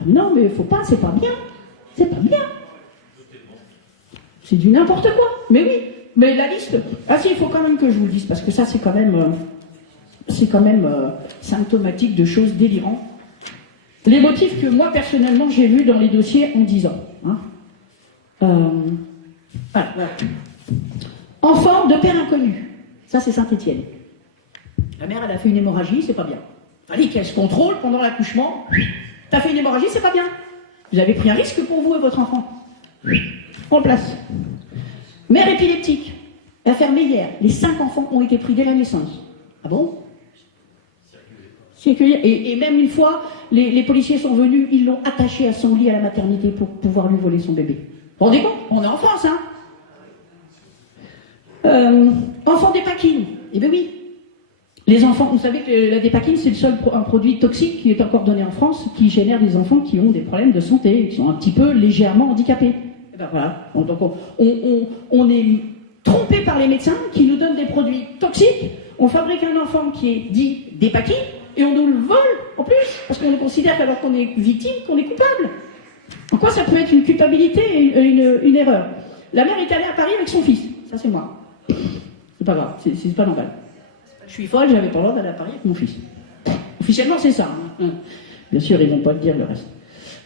Non, mais faut pas, c'est pas bien. C'est pas bien. C'est du n'importe quoi. Mais oui, mais la liste... Ah si, il faut quand même que je vous le dise, parce que ça, c'est quand même symptomatique de choses délirantes. Les motifs que moi, personnellement, j'ai vus dans les dossiers en 10 ans. Hein. Voilà. Enfant de père inconnu. Ça, c'est Saint-Étienne. La mère, elle a fait une hémorragie, c'est pas bien. Fallait qu'elle se contrôle pendant l'accouchement. T'as fait une hémorragie, c'est pas bien. Vous avez pris un risque pour vous et votre enfant. En place. Mère épileptique. L'affaire Meyer. Les 5 enfants ont été pris dès la naissance. Ah bon? Et même une fois, les policiers sont venus, ils l'ont attaché à son lit à la maternité pour pouvoir lui voler son bébé. Vous vous rendez compte? On est en France, hein? Enfant d'épakine. Eh bien oui. Les enfants, vous savez que la dépakine, c'est le seul un produit toxique qui est encore donné en France, qui génère des enfants qui ont des problèmes de santé, qui sont un petit peu légèrement handicapés. Et ben voilà. Donc on est trompé par les médecins qui nous donnent des produits toxiques. On fabrique un enfant qui est dit dépakine et on nous le vole en plus, parce qu'on considère qu'alors qu'on est victime, qu'on est coupable. En quoi ça peut être une culpabilité et une erreur? La mère est allée à Paris avec son fils. Ça, c'est moi. C'est pas grave, c'est pas normal. Je suis folle, j'avais pas le droit d'aller à Paris avec mon fils. Officiellement, c'est ça. Hein. Bien sûr, ils vont pas le dire le reste.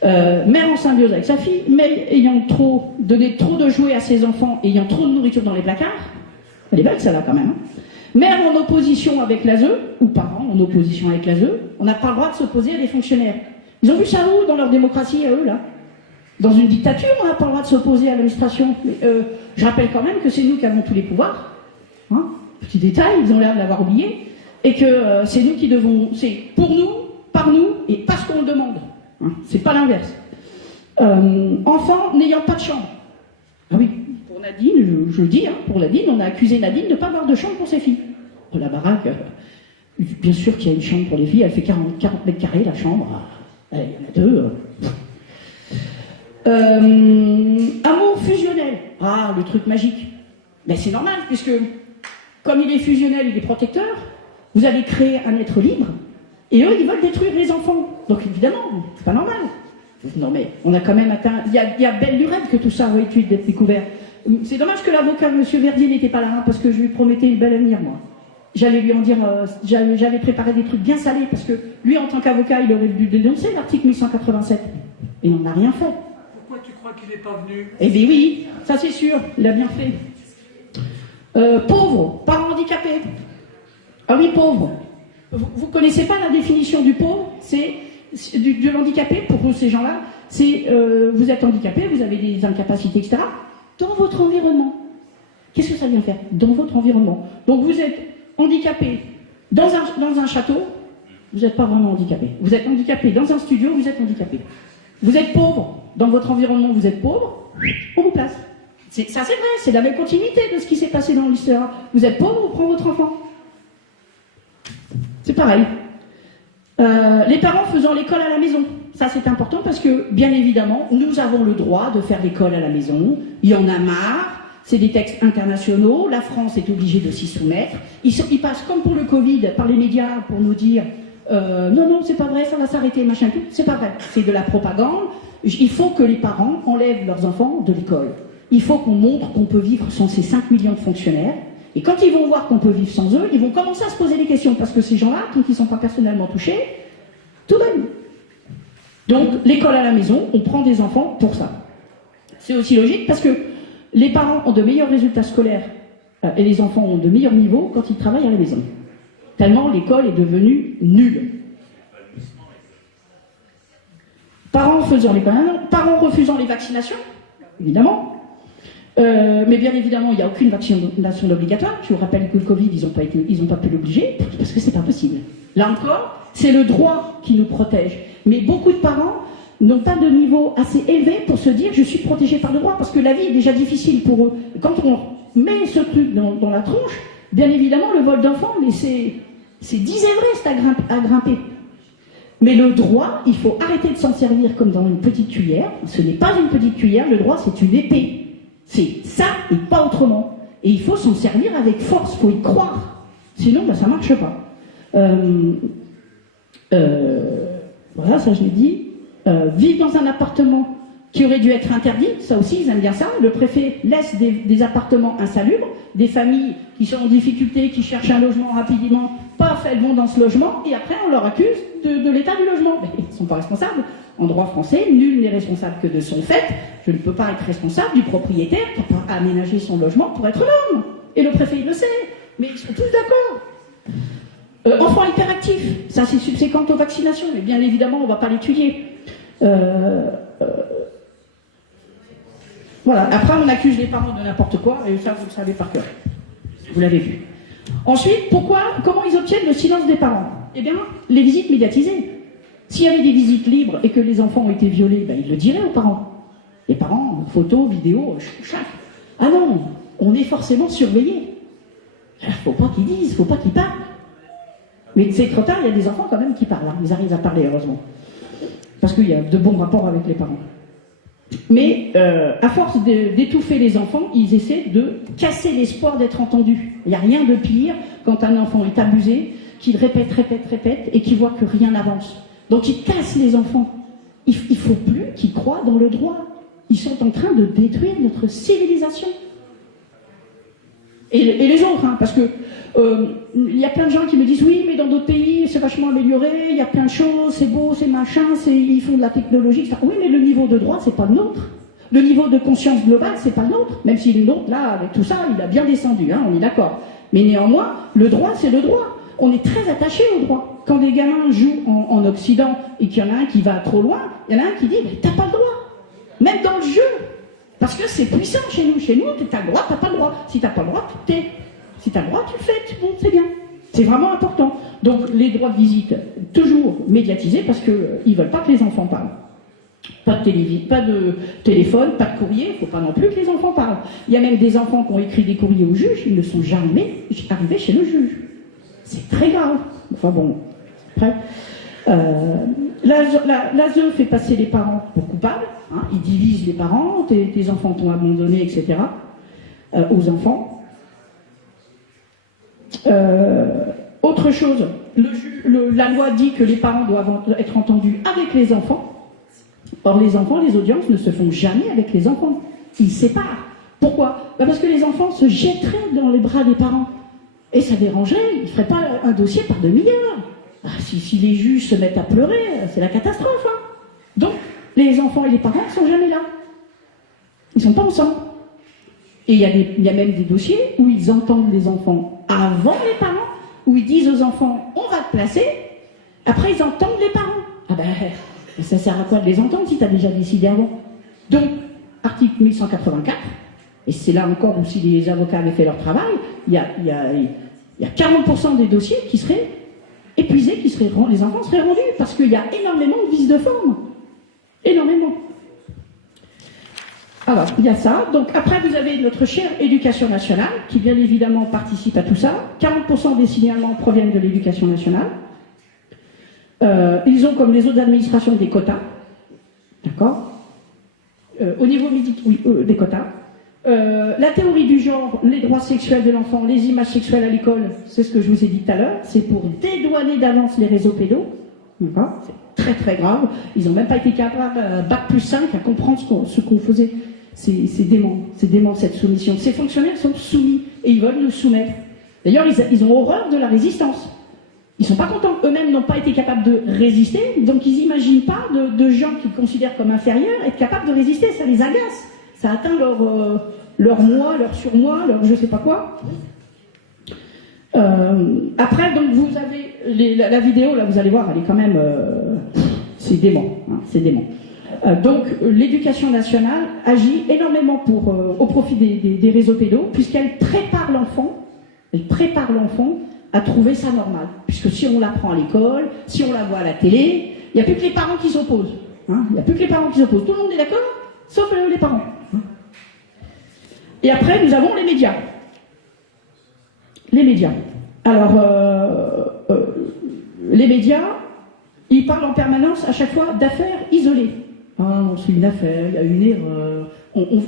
Mère en symbiose avec sa fille, mais ayant donné trop de jouets à ses enfants, ayant trop de nourriture dans les placards. Elle est belle, ça là quand même. Hein. Mère en opposition avec l'ASE, ou parents en opposition avec l'ASE, on n'a pas le droit de s'opposer à des fonctionnaires. Ils ont vu ça où dans leur démocratie à eux là? Dans une dictature, on n'a pas le droit de s'opposer à l'administration. Je rappelle quand même que c'est nous qui avons tous les pouvoirs. Hein, petit détail, ils ont l'air de l'avoir oublié. Et que c'est nous qui devons... C'est pour nous, par nous, et parce qu'on le demande. Hein, c'est pas l'inverse. Enfant n'ayant pas de chambre. Ah oui, pour Nadine, je le dis, hein, pour Nadine, on a accusé Nadine de ne pas avoir de chambre pour ses filles. Pour la baraque, bien sûr qu'il y a une chambre pour les filles, elle fait 40 mètres carrés, la chambre. Il y en a 2. Amour fusionnel. Ah, le truc magique. Ben, c'est normal, puisque comme il est fusionnel, il est protecteur, vous allez créer un être libre, et eux, ils veulent détruire les enfants. Donc évidemment, c'est pas normal. Non mais, on a quand même atteint... Il y a belle lurette que tout ça aurait été découvert. C'est dommage que l'avocat, M. Verdier, n'était pas là, hein, parce que je lui promettais une belle avenir, moi. J'allais lui en dire... j'avais préparé des trucs bien salés, parce que lui, en tant qu'avocat, il aurait dû dénoncer l'article 1187. Et on n'a rien fait. Pourquoi tu crois qu'il n'est pas venu? Eh bien oui, ça c'est sûr, il a bien fait. Pauvre, parent handicapé. Ah oui, pauvre. Vous connaissez pas la définition du pauvre? C'est de l'handicapé, pour ces gens-là, c'est vous êtes handicapé, vous avez des incapacités, etc. Dans votre environnement. Qu'est-ce que ça vient faire? Dans votre environnement. Donc vous êtes handicapé dans un château, vous n'êtes pas vraiment handicapé. Vous êtes handicapé dans un studio, vous êtes handicapé. Vous êtes pauvre, dans votre environnement, vous êtes pauvre, on vous place. Ça, c'est vrai, c'est la même continuité de ce qui s'est passé dans l'histoire. Vous êtes pauvre, on prend votre enfant. C'est pareil. Les parents faisant l'école à la maison. Ça, c'est important parce que, bien évidemment, nous avons le droit de faire l'école à la maison. Il y en a marre. C'est des textes internationaux. La France est obligée de s'y soumettre. Ils passent, comme pour le Covid, par les médias pour nous dire non, c'est pas vrai, ça va s'arrêter, machin, tout. C'est pas vrai. C'est de la propagande. Il faut que les parents enlèvent leurs enfants de l'école. Il faut qu'on montre qu'on peut vivre sans ces 5 millions de fonctionnaires Et quand ils vont voir qu'on peut vivre sans eux, ils vont commencer à se poser des questions, parce que ces gens-là, tant qu'ils ne sont pas personnellement touchés, tout va bien. Donc, l'école à la maison, on prend des enfants pour ça. C'est aussi logique, parce que les parents ont de meilleurs résultats scolaires et les enfants ont de meilleurs niveaux quand ils travaillent à la maison. Tellement l'école est devenue nulle. Parents refusant les vaccinations, évidemment. Mais bien évidemment, il n'y a aucune vaccination obligatoire. Je vous rappelle que le Covid, ils n'ont pas pu l'obliger, parce que c'est pas possible. Là encore, c'est le droit qui nous protège. Mais beaucoup de parents n'ont pas de niveau assez élevé pour se dire « je suis protégé par le droit », parce que la vie est déjà difficile pour eux. Quand on met ce truc dans la tronche, bien évidemment, le vol d'enfant, mais c'est 10 Everest à grimper. Mais le droit, il faut arrêter de s'en servir comme dans une petite cuillère. Ce n'est pas une petite cuillère, le droit, c'est une épée. C'est ça et pas autrement. Et il faut s'en servir avec force, il faut y croire. Sinon, ça ne marche pas. Voilà, ça je l'ai dit. Vivre dans un appartement qui aurait dû être interdit, ça aussi, ils aiment bien ça. Le préfet laisse des appartements insalubres, des familles qui sont en difficulté, qui cherchent un logement rapidement, paf, elles vont dans ce logement, et après on leur accuse de l'état du logement. Mais ils ne sont pas responsables. En droit français, nul n'est responsable que de son fait. Je ne peux pas être responsable du propriétaire qui n'a pas aménagé son logement pour être l'homme. Et le préfet, il le sait. Mais ils sont tous d'accord. Enfants hyperactifs, ça c'est subséquent aux vaccinations, mais bien évidemment, on ne va pas l'étudier. Voilà. Après, on accuse les parents de n'importe quoi, et ça, vous le savez par cœur. Vous l'avez vu. Ensuite, comment ils obtiennent le silence des parents? Eh bien, les visites médiatisées. S'il y avait des visites libres et que les enfants ont été violés, ils le diraient aux parents. Les parents, photos, vidéos, chaque. Ah non, on est forcément surveillé. Il ne faut pas qu'ils disent, il ne faut pas qu'ils parlent. Mais c'est trop tard, il y a des enfants quand même qui parlent. Ils arrivent à parler, heureusement. Parce qu'il y a de bons rapports avec les parents. Mais à force d'étouffer les enfants, ils essaient de casser l'espoir d'être entendus. Il n'y a rien de pire quand un enfant est abusé, qu'il répète, et qu'il voit que rien n'avance. Donc ils cassent les enfants. Il ne faut plus qu'ils croient dans le droit. Ils sont en train de détruire notre civilisation. Et les autres, parce que il y a plein de gens qui me disent oui, mais dans d'autres pays, c'est vachement amélioré, il y a plein de choses, c'est beau, c'est machin, ils font de la technologie, etc. Oui, mais le niveau de droit, c'est pas le nôtre. Le niveau de conscience globale, c'est pas le nôtre. Même si le nôtre, là, avec tout ça, il a bien descendu, on est d'accord. Mais néanmoins, le droit, c'est le droit. On est très attaché au droit. Quand des gamins jouent en Occident et qu'il y en a un qui va trop loin, il y en a un qui dit mais t'as pas le droit. Même dans le jeu. Parce que c'est puissant chez nous. Chez nous, t'as le droit, t'as pas le droit. Si t'as pas le droit, tu t'es. Si t'as le droit, tu le fais. Bon, c'est bien. C'est vraiment important. Donc les droits de visite, toujours médiatisés parce qu'ils veulent pas que les enfants parlent. Pas de téléphone, pas de courrier, il ne faut pas non plus que les enfants parlent. Il y a même des enfants qui ont écrit des courriers au juge, ils ne sont jamais arrivés chez le juge. C'est très grave. Enfin bon, après. L'ASE fait passer les parents pour coupables, ils divisent les parents, tes enfants t'ont abandonné, etc. Aux enfants. Autre chose, la loi dit que les parents doivent être entendus avec les enfants. Or, les enfants, les audiences ne se font jamais avec les enfants. Ils séparent. Pourquoi? Parce que les enfants se jetteraient dans les bras des parents. Et ça dérangerait, ils ne feraient pas un dossier par demi-heure. Si les juges se mettent à pleurer, c'est la catastrophe. Donc, les enfants et les parents ne sont jamais là. Ils ne sont pas ensemble. Et il y a même des dossiers où ils entendent les enfants avant les parents, où ils disent aux enfants, on va te placer, après ils entendent les parents. Ah ben, ça sert à quoi de les entendre si tu as déjà décidé avant? Donc, article 1184, et c'est là encore où si les avocats avaient fait leur travail, il y a 40% des dossiers qui seraient épuisés, les enfants seraient rendus, parce qu'il y a énormément de vices de forme. Énormément. Alors, il y a ça. Donc, après, vous avez notre chère éducation nationale, qui bien évidemment participe à tout ça. 40% des signalements proviennent de l'éducation nationale. Ils ont, comme les autres administrations, des quotas. D'accord? Au niveau des quotas. La théorie du genre, les droits sexuels de l'enfant, les images sexuelles à l'école, c'est ce que je vous ai dit tout à l'heure, c'est pour dédouaner d'avance les réseaux pédos. D'accord? C'est très très grave. Ils n'ont même pas été capables, Bac+5, à comprendre ce qu'on faisait. C'est dément cette soumission. Ces fonctionnaires sont soumis. et ils veulent nous soumettre. D'ailleurs, ils ont horreur de la résistance. Ils sont pas contents. Eux-mêmes n'ont pas été capables de résister, donc ils n'imaginent pas de gens qu'ils considèrent comme inférieurs être capables de résister. Ça les agace. Ça atteint leur moi, leur surmoi, leur je sais pas quoi. Après, donc vous avez la vidéo, là vous allez voir, elle est quand même... c'est dément. Hein, c'est dément. Donc l'éducation nationale agit énormément au profit des réseaux pédos, puisqu'elle prépare l'enfant à trouver ça normal. Puisque si on l'apprend à l'école, si on la voit à la télé, il n'y a plus que les parents qui s'opposent. Hein, il n'y a plus que les parents qui s'opposent. Tout le monde est d'accord, sauf les parents. Et après, nous avons les médias. Les médias. Alors, les médias, ils parlent en permanence, à chaque fois, d'affaires isolées. Ah non, c'est une affaire, il y a une erreur.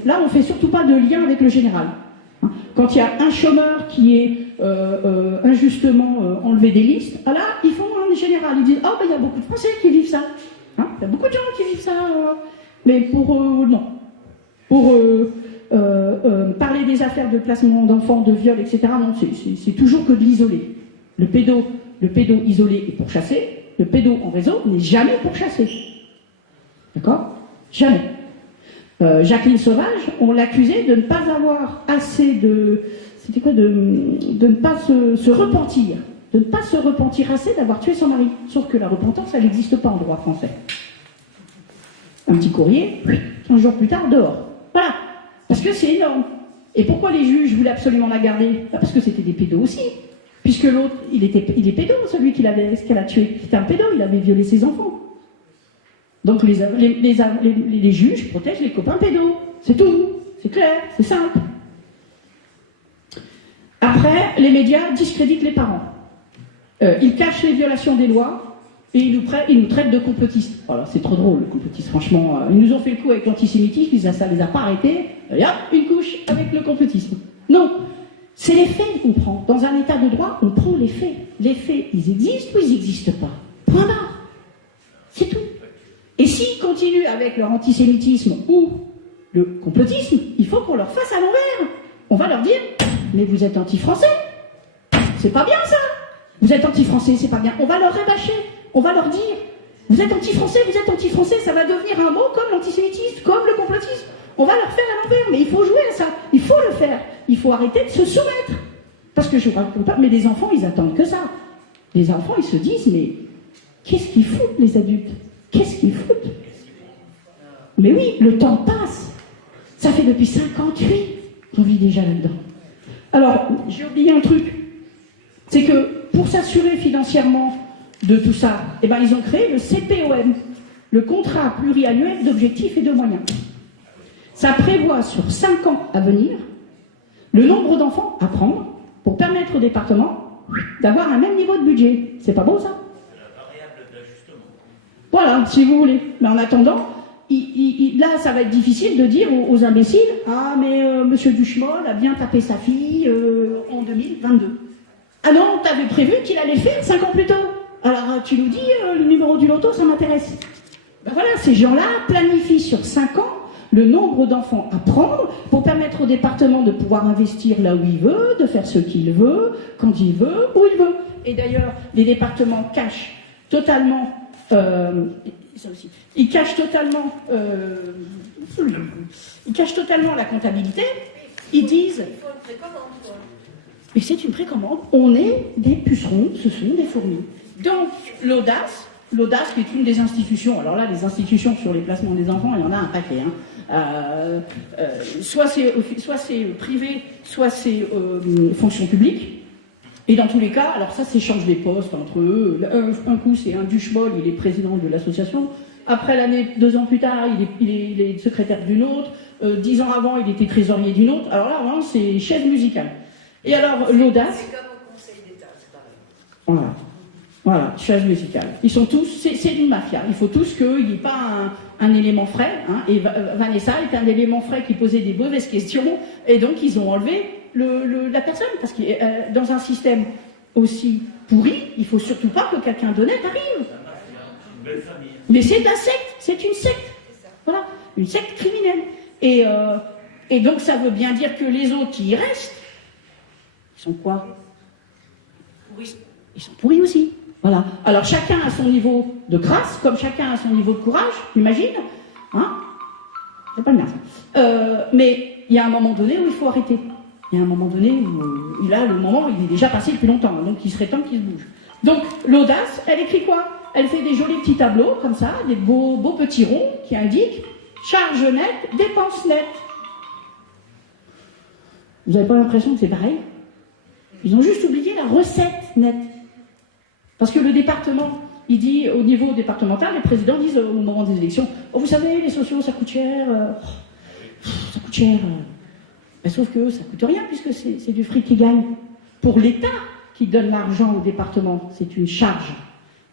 Là, on ne fait surtout pas de lien avec le général. Quand il y a un chômeur qui est injustement enlevé des listes, ah là, ils font un général. Ils disent, il y a beaucoup de Français qui vivent ça. Hein, il y a beaucoup de gens qui vivent ça. Mais pour non. Pour parler des affaires de placement d'enfants, de viol, etc., non, c'est toujours que de l'isolé. Le pédo isolé est pourchassé. Le pédo en réseau n'est jamais pourchassé. D'accord? Jamais. Jacqueline Sauvage, on l'accusait de ne pas avoir assez de... C'était quoi? De ne pas se repentir. De ne pas se repentir assez d'avoir tué son mari. Sauf que la repentance, elle n'existe pas en droit français. Un petit courrier, 15 jours plus tard, dehors. Voilà. Parce que c'est énorme. Et pourquoi les juges voulaient absolument la garder? Parce que c'était des pédos aussi. Puisque l'autre, il est pédo, celui qu'elle a tué. C'était un pédo, il avait violé ses enfants. Donc les juges protègent les copains pédos. C'est tout. C'est clair, c'est simple. Après, les médias discréditent les parents. Ils cachent les violations des lois et ils nous traitent de complotistes. Voilà, c'est trop drôle, le complotiste, franchement. Ils nous ont fait le coup avec l'antisémitisme, ça les a pas arrêtés. Et hop, une couche avec le complotisme. Non, c'est les faits qu'on prend. Dans un état de droit, on prend les faits. Les faits, ils existent ou ils n'existent pas. Point barre. C'est tout. Et s'ils continuent avec leur antisémitisme ou le complotisme, il faut qu'on leur fasse à l'envers. On va leur dire, mais vous êtes anti-français. C'est pas bien ça. Vous êtes anti-français, c'est pas bien. On va leur rabâcher. On va leur dire, vous êtes anti-français, ça va devenir un mot comme l'antisémitisme, comme le complotisme. On va leur faire à l'envers, mais il faut jouer à ça. Il faut le faire. Il faut arrêter de se soumettre. Parce que je ne raconte pas, mais les enfants, ils attendent que ça. Les enfants, ils se disent, mais qu'est-ce qu'ils foutent, les adultes? Qu'est-ce qu'ils foutent? Mais oui, le temps passe. Ça fait depuis 58 qu'on vit déjà là-dedans. Alors, j'ai oublié un truc. C'est que pour s'assurer financièrement de tout ça, ils ont créé le CPOM, le contrat pluriannuel d'objectifs et de moyens. Ça prévoit sur 5 ans à venir le nombre d'enfants à prendre pour permettre au département d'avoir un même niveau de budget. C'est pas beau ça? Voilà, si vous voulez. Mais en attendant, là, ça va être difficile de dire aux imbéciles, ah, mais monsieur Duchemol a bien tapé sa fille en 2022. Ah non, t'avais prévu qu'il allait le faire 5 ans plus tôt. Alors, tu nous dis, le numéro du loto, ça m'intéresse. Ben voilà, ces gens-là planifient sur 5 ans le nombre d'enfants à prendre pour permettre au département de pouvoir investir là où il veut, de faire ce qu'il veut, quand il veut, où il veut. Et d'ailleurs, les départements cachent totalement... Ils cachent totalement la comptabilité. Ils disent... Et c'est une précommande. On est des pucerons, ce sont des fourmis. Donc, l'audace qui est une des institutions, alors là, les institutions sur les placements des enfants, il y en a un paquet. Soit c'est privé, soit c'est fonction publique. Et dans tous les cas, alors ça s'échange des postes entre eux. Un coup, c'est un Duchemol, il est président de l'association. Après l'année, 2 ans plus tard, il est secrétaire d'une autre. 10 ans avant, il était trésorier d'une autre. Alors là, vraiment, c'est chaise musicale. Et alors, l'audace... C'est comme au Conseil d'État, c'est pareil. Voilà, chaise musicale. Ils sont tous... C'est une mafia. Il faut tous qu'il n'y ait pas un élément frais. Hein, et Vanessa est un élément frais qui posait des mauvaises questions. Et donc, ils ont enlevé la personne. Parce que dans un système aussi pourri, il ne faut surtout pas que quelqu'un d'honnête arrive. Mais c'est de la secte. C'est une secte. Voilà, une secte criminelle. Et donc, ça veut bien dire que les autres qui y restent, Ils sont quoi? Ils sont pourris aussi. Voilà. Alors chacun a son niveau de grâce, comme chacun a son niveau de courage, imagine. Hein? C'est pas bien ça. Mais il y a un moment donné où il faut arrêter. Il y a un moment donné où, là, le moment, il est déjà passé depuis longtemps, donc il serait temps qu'il se bouge. Donc l'audace, elle écrit quoi? Elle fait des jolis petits tableaux, comme ça, des beaux petits ronds qui indiquent charge nette, dépense nette. Vous n'avez pas l'impression que c'est pareil? Ils ont juste oublié la recette nette. Parce que le département, il dit, au niveau départemental, les présidents disent au moment des élections, oh, vous savez, les sociaux, ça coûte cher, ça coûte cher. Ben, sauf que ça coûte rien, puisque c'est du fric qui gagne. Pour l'État qui donne l'argent au département, c'est une charge.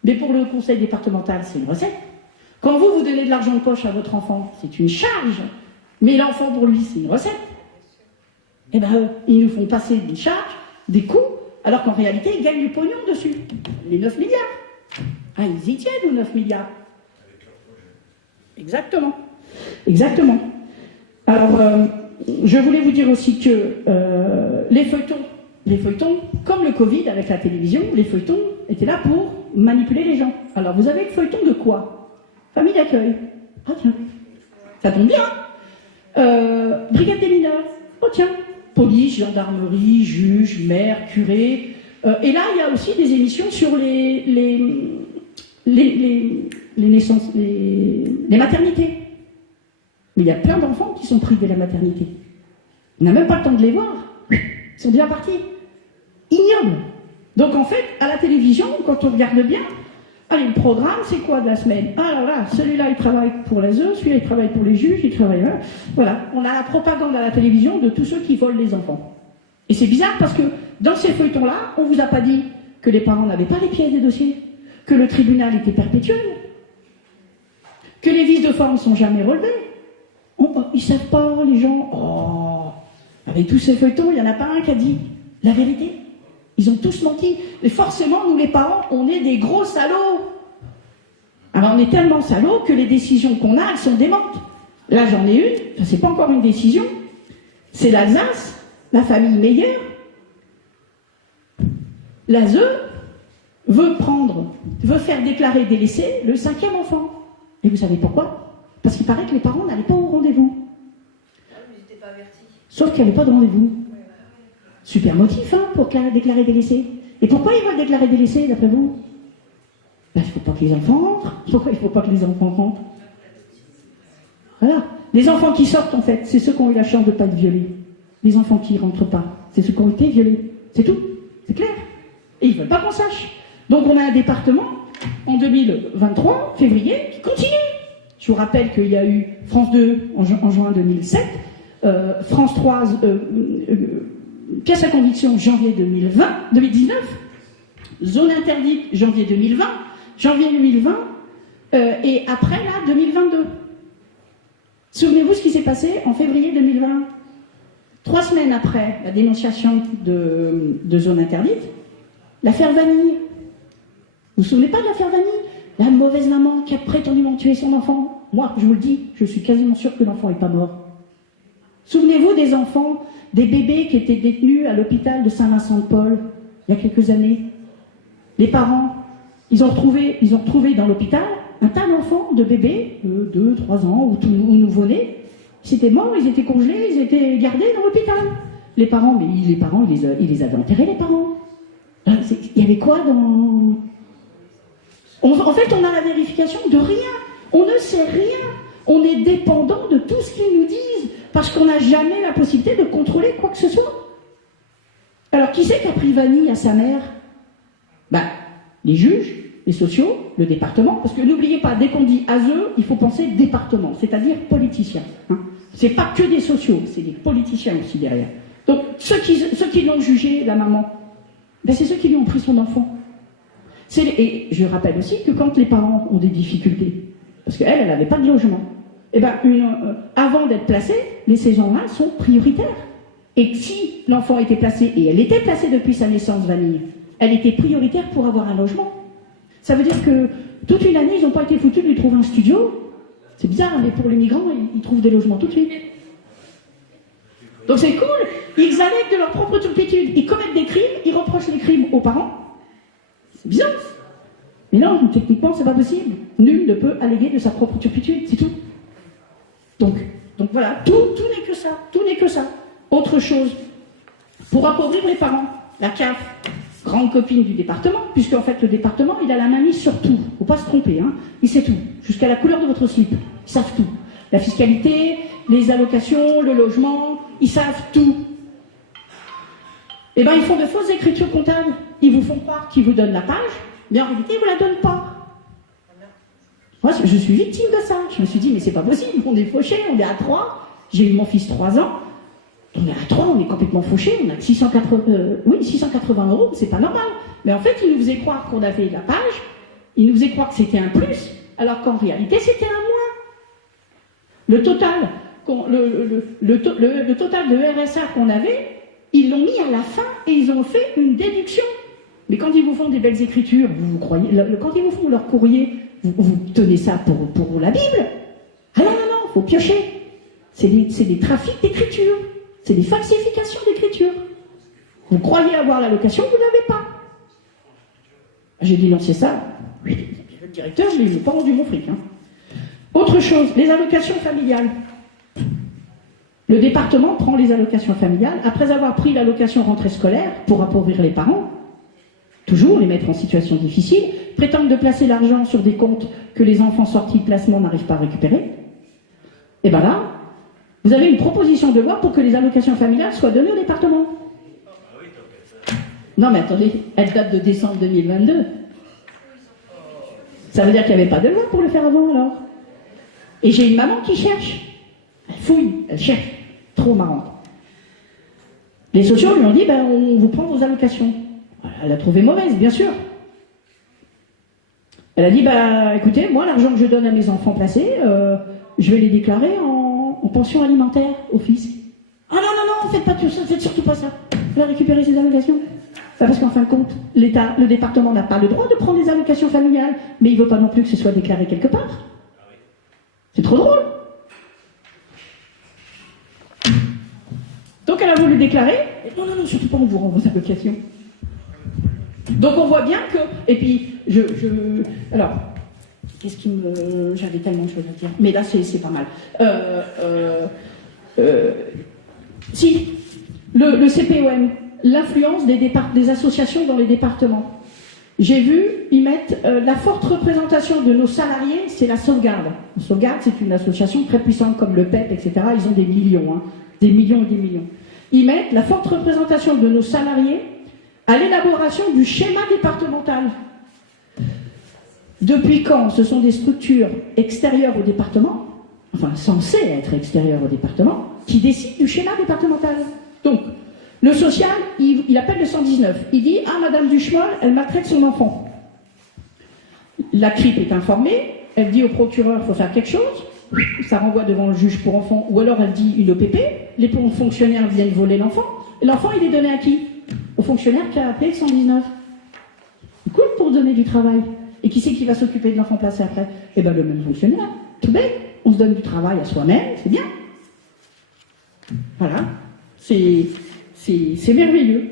Mais pour le conseil départemental, c'est une recette. Quand vous donnez de l'argent de poche à votre enfant, c'est une charge. Mais l'enfant, pour lui, c'est une recette. Eh ben, ils nous font passer des charges, des coûts, alors qu'en réalité, ils gagnent du pognon dessus. Les 9 milliards. Ah, ils y tiennent aux 9 milliards. Exactement. Exactement. Alors, je voulais vous dire aussi que les feuilletons, comme le Covid avec la télévision, les feuilletons étaient là pour manipuler les gens. Alors, vous avez le feuilleton de quoi? Famille d'accueil. Ah tiens, ça tombe bien. Brigade des mineurs. Oh tiens, police, gendarmerie, juge, maire, curé. Et là, il y a aussi des émissions sur les naissances, les maternités. Mais il y a plein d'enfants qui sont pris dès la maternité. On n'a même pas le temps de les voir. Ils sont déjà partis. Ignobles. Donc en fait, à la télévision, quand on regarde bien, allez, le programme, c'est quoi de la semaine? Ah là là, celui-là, il travaille pour l'ASE, celui-là, il travaille pour les juges, il travaille là. Voilà, on a la propagande à la télévision de tous ceux qui volent les enfants. Et c'est bizarre parce que dans ces feuilletons-là, on ne vous a pas dit que les parents n'avaient pas les pièces des dossiers, que le tribunal était perpétuel, que les vices de forme ne sont jamais relevés. Ils ne savent pas, les gens. Oh, avec tous ces feuilletons, il n'y en a pas un qui a dit la vérité. Ils ont tous menti. Et forcément, nous les parents, on est des gros salauds. Alors on est tellement salauds que les décisions qu'on a, elles sont démentes. Là, j'en ai une, enfin, c'est pas encore une décision. C'est l'Alsace, la famille Meyer. L'ASE veut faire déclarer délaissé le 5e enfant. Et vous savez pourquoi? Parce qu'il paraît que les parents n'allaient pas au rendez-vous. Ils n'étaient pas avertis. Sauf qu'il n'y avait pas de rendez-vous. Super motif, hein, pour déclarer délaissé. Et pourquoi ils veulent déclarer délaissé, d'après vous? Ben, il ne faut pas que les enfants rentrent. Pourquoi il ne faut pas que les enfants rentrent? Voilà. Les enfants qui sortent, en fait, c'est ceux qui ont eu la chance de ne pas être violés. Les enfants qui ne rentrent pas, c'est ceux qui ont été violés. C'est tout. C'est clair. Et ils ne veulent pas qu'on sache. Donc on a un département, en 2023, février, qui continue. Je vous rappelle qu'il y a eu France 2 en juin 2007, France 3, pièce à conviction, janvier 2019, zone interdite, janvier 2020, et après, là, 2022. Souvenez-vous ce qui s'est passé en février 2020. 3 semaines après la dénonciation de zone interdite, l'affaire Vanille. Vous vous souvenez pas de l'affaire Vanille? La mauvaise maman qui a prétendument tué son enfant. Moi, je vous le dis, je suis quasiment sûre que l'enfant n'est pas mort. Souvenez-vous des enfants, des bébés qui étaient détenus à l'hôpital de Saint-Vincent-de-Paul, il y a quelques années. Les parents, ils ont retrouvé dans l'hôpital un tas d'enfants, de bébés, 2, 3 ans, ou nouveau-nés. Ils étaient morts, ils étaient congelés, ils étaient gardés dans l'hôpital. Les parents, ils les avaient enterrés, les parents. Il y avait quoi dans... En fait, on a la vérification de rien. On ne sait rien. On est dépendant de tout ce qu'ils nous disent, parce qu'on n'a jamais la possibilité de contrôler quoi que ce soit. Alors, qui c'est qui a pris Vanille à sa mère? Les juges, les sociaux, le département, parce que n'oubliez pas, dès qu'on dit ASE, il faut penser département, c'est-à-dire politiciens. Hein. C'est pas que des sociaux, c'est des politiciens aussi derrière. Donc, ceux qui l'ont jugé, la maman, c'est ceux qui lui ont pris son enfant. Et je rappelle aussi que quand les parents ont des difficultés, parce qu'elle n'avait pas de logement, avant d'être placée, ces gens-là sont prioritaires. Et si l'enfant était placé, et elle était placée depuis sa naissance, Vanille, elle était prioritaire pour avoir un logement. Ça veut dire que toute une année, ils n'ont pas été foutus de lui trouver un studio. C'est bizarre, mais pour les migrants, ils trouvent des logements tout de suite. Donc c'est cool, ils allèguent de leur propre turpitude, ils commettent des crimes, ils reprochent les crimes aux parents. C'est bizarre. Mais non, techniquement, c'est pas possible. Nul ne peut alléguer de sa propre turpitude, c'est tout. Donc voilà, tout n'est que ça, tout n'est que ça. Autre chose, pour appauvrir les parents, la CAF, grande copine du département, puisque en fait le département, il a la main mise sur tout. Faut pas se tromper, hein. Il sait tout, jusqu'à la couleur de votre slip. Ils savent tout. La fiscalité, les allocations, le logement, ils savent tout. Eh bien, ils font de fausses écritures comptables. Ils vous font croire qu'ils vous donnent la page, mais en réalité, ils ne vous la donnent pas. Moi, je suis victime de ça. Je me suis dit, mais c'est pas possible, on est fauchés, on est à 3. J'ai eu mon fils 3 ans. On est à 3, on est complètement fauchés, on a 680 euros, c'est pas normal. Mais en fait, ils nous faisaient croire qu'on avait la page, ils nous faisaient croire que c'était un plus, alors qu'en réalité, c'était un moins. Le total, le total de RSA qu'on avait, ils l'ont mis à la fin et ils ont fait une déduction. Mais quand ils vous font des belles écritures, vous croyez, quand ils vous font leur courrier, vous tenez ça pour la Bible. Ah non, faut piocher. C'est des trafics d'écriture. C'est des falsifications d'écriture. Vous croyez avoir l'allocation, vous ne l'avez pas. J'ai dit non, c'est ça. Oui, le directeur, je ne lui ai pas rendu mon fric. Hein. Autre chose, les allocations familiales. Le département prend les allocations familiales après avoir pris l'allocation rentrée scolaire pour appauvrir les parents, toujours les mettre en situation difficile, prétendent de placer l'argent sur des comptes que les enfants sortis de placement n'arrivent pas à récupérer. Et bien là, vous avez une proposition de loi pour que les allocations familiales soient données au département. Non mais attendez, elle date de décembre 2022. Ça veut dire qu'il n'y avait pas de loi pour le faire avant alors. Et j'ai une maman qui cherche. Elle fouille, elle cherche. Trop marrant. Les sociaux lui ont dit, on vous prend vos allocations. Elle a trouvé mauvaise, bien sûr. Elle a dit, écoutez, moi l'argent que je donne à mes enfants placés, je vais les déclarer en pension alimentaire au fisc. Ah non, faites surtout pas ça. Vous allez récupérer ces allocations. Parce qu'en fin de compte, l'État, le département n'a pas le droit de prendre les allocations familiales, mais il ne veut pas non plus que ce soit déclaré quelque part. C'est trop drôle. Donc elle a voulu déclarer, et non, surtout pas, on vous rend vos allocations. Donc on voit bien que, et puis, alors, qu'est-ce qui me... J'avais tellement de choses à dire, mais là c'est pas mal. Si, le CPOM, l'influence des associations dans les départements. J'ai vu, ils mettent la forte représentation de nos salariés, c'est la sauvegarde. La sauvegarde, c'est une association très puissante comme le PEP, etc. Ils ont des millions, des millions et des millions. Ils mettent la forte représentation de nos salariés à l'élaboration du schéma départemental. Depuis quand ce sont des structures extérieures au département, enfin censées être extérieures au département, qui décident du schéma départemental. Donc, le social, il appelle le 119. Il dit « Ah, Madame Duchemol, elle maltraite son enfant. » La CRIP est informée, elle dit au procureur « Il faut faire quelque chose », ça renvoie devant le juge pour enfants, ou alors elle dit une OPP, les fonctionnaires viennent voler l'enfant, et l'enfant il est donné à qui? Au fonctionnaire qui a appelé le 119. C'est cool pour donner du travail. Et qui c'est qui va s'occuper de l'enfant placé après? Eh bien le même fonctionnaire. Tout bête, on se donne du travail à soi-même, c'est bien. Voilà, c'est merveilleux.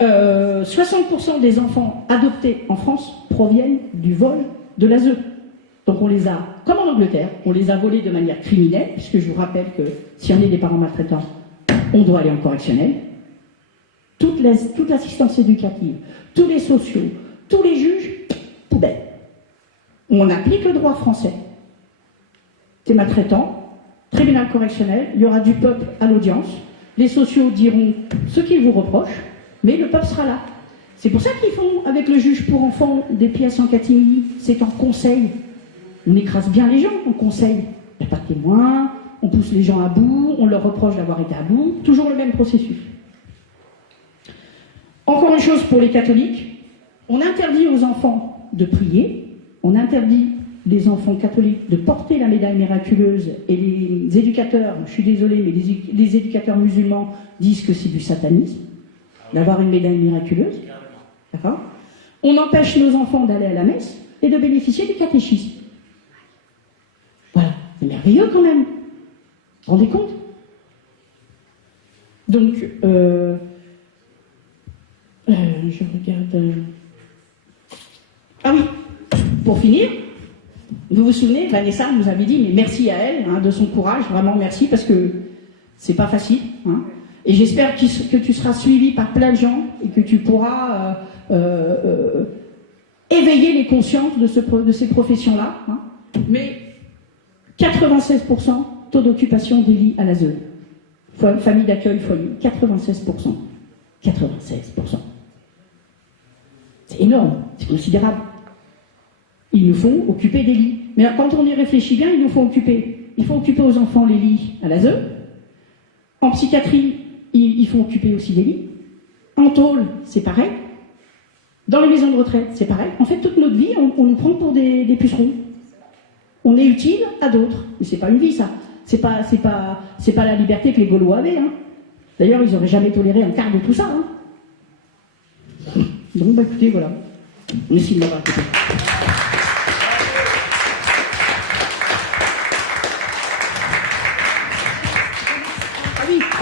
60% des enfants adoptés en France proviennent du vol de l'ASE. Donc on les a, comme en Angleterre, on les a volés de manière criminelle, puisque je vous rappelle que si on est des parents maltraitants, on doit aller en correctionnel. Toute l'assistance éducative, tous les sociaux, tous les juges, poubelle. On applique le droit français. C'est maltraitant, tribunal correctionnel, il y aura du peuple à l'audience, les sociaux diront ce qu'ils vous reprochent, mais le peuple sera là. C'est pour ça qu'ils font, avec le juge pour enfants, des pièces en catimini, c'est en conseil. On écrase bien les gens en conseil. Il n'y a pas de témoins, on pousse les gens à bout, on leur reproche d'avoir été à bout, toujours le même processus. Encore une chose pour les catholiques, on interdit aux enfants de prier, on interdit les enfants catholiques de porter la médaille miraculeuse, et les éducateurs, je suis désolée, mais les éducateurs musulmans disent que c'est du satanisme, d'avoir une médaille miraculeuse. D'accord ? On empêche nos enfants d'aller à la messe et de bénéficier du catéchisme. Voilà, c'est merveilleux quand même. Vous vous rendez compte ? Donc, je regarde... Ah oui, pour finir, vous vous souvenez, Vanessa nous avait dit, mais merci à elle, hein, de son courage, vraiment merci, parce que c'est pas facile. Hein, et j'espère que tu seras suivi par plein de gens et que tu pourras éveiller les consciences de ces professions-là. Hein. Mais 96% taux d'occupation des lits à l'ASE. Famille d'accueil, foyer, 96%. 96%. C'est énorme, c'est considérable. Il nous faut occuper des lits. Mais quand on y réfléchit bien, il nous faut occuper. Il faut occuper aux enfants les lits à l'ASE. En psychiatrie, il faut occuper aussi des lits. En tôle, c'est pareil. Dans les maisons de retraite, c'est pareil. En fait, toute notre vie, on nous prend pour des pucerons. On est utile à d'autres. Mais c'est pas une vie, ça. C'est pas la liberté que les Gaulois avaient. Hein. D'ailleurs, ils n'auraient jamais toléré un quart de tout ça. Hein. Donc, bah, écoutez, voilà. Merci de m'avoir écouté.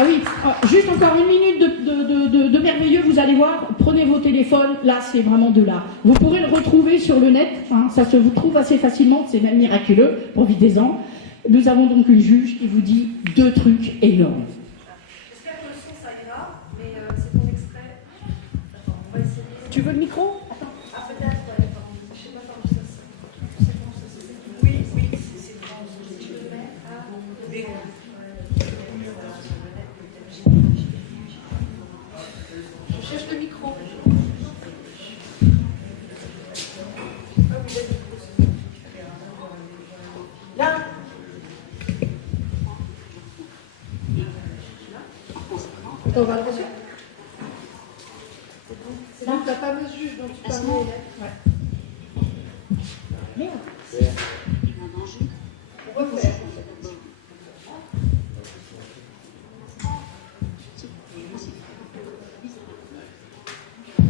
Ah oui, juste encore une minute de merveilleux, vous allez voir, prenez vos téléphones, là c'est vraiment de l'art. Vous pourrez le retrouver sur le net, hein, ça se vous trouve assez facilement, c'est même miraculeux, profitez-en. Nous avons donc une juge qui vous dit 2 trucs énormes. J'espère que le son ça ira, mais c'est ton extrait. Attends, on va essayer. Tu veux le micro? Attends, ah peut-être, ouais, attends, je sais pas comment ça se fait. Oui, c'est grand. Si je le mets à... Je cherche le micro. Là. On va le reçu. C'est donc la fameuse juge dont tu parlais. Ouais. Merde. On refait.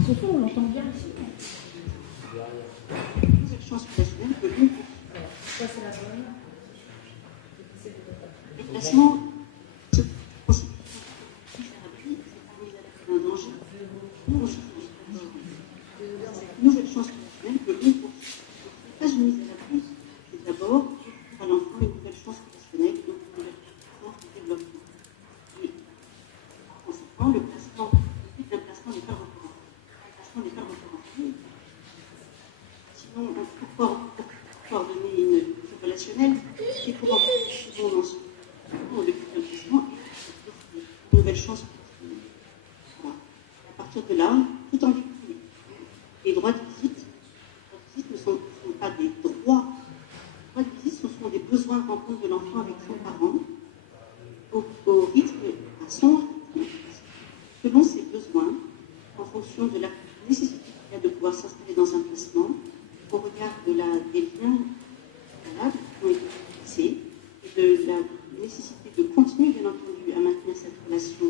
Surtout, on l'entend bien ici. Ça, c'est la bonne. Le placement, c'est un danger. Nouvelle chance professionnelle que l'on poursuit. Pas une mise à l'abri, mais d'abord, à l'enfant une nouvelle chance professionnelle, donc une nouvelle chance de développement. Et par conséquent, le placement, d'un placement n'est pas recourant. Un placement n'est pas recourant. Sinon, pour coordonner une relationnelle, c'est pour on en suit. Le placement est une nouvelle chance professionnelle. Voilà. À partir de là, tout en victime. Les droits de visite ne sont pas des droits. Les droits de visite, ce sont des besoins de rencontre de l'enfant avec son parent, au rythme, à son rythme, selon ses besoins, en fonction de la nécessité qu'il y a de pouvoir s'installer dans un placement, au regard des liens valables qui ont été fixés, et de la nécessité de continuer, bien entendu, à maintenir cette relation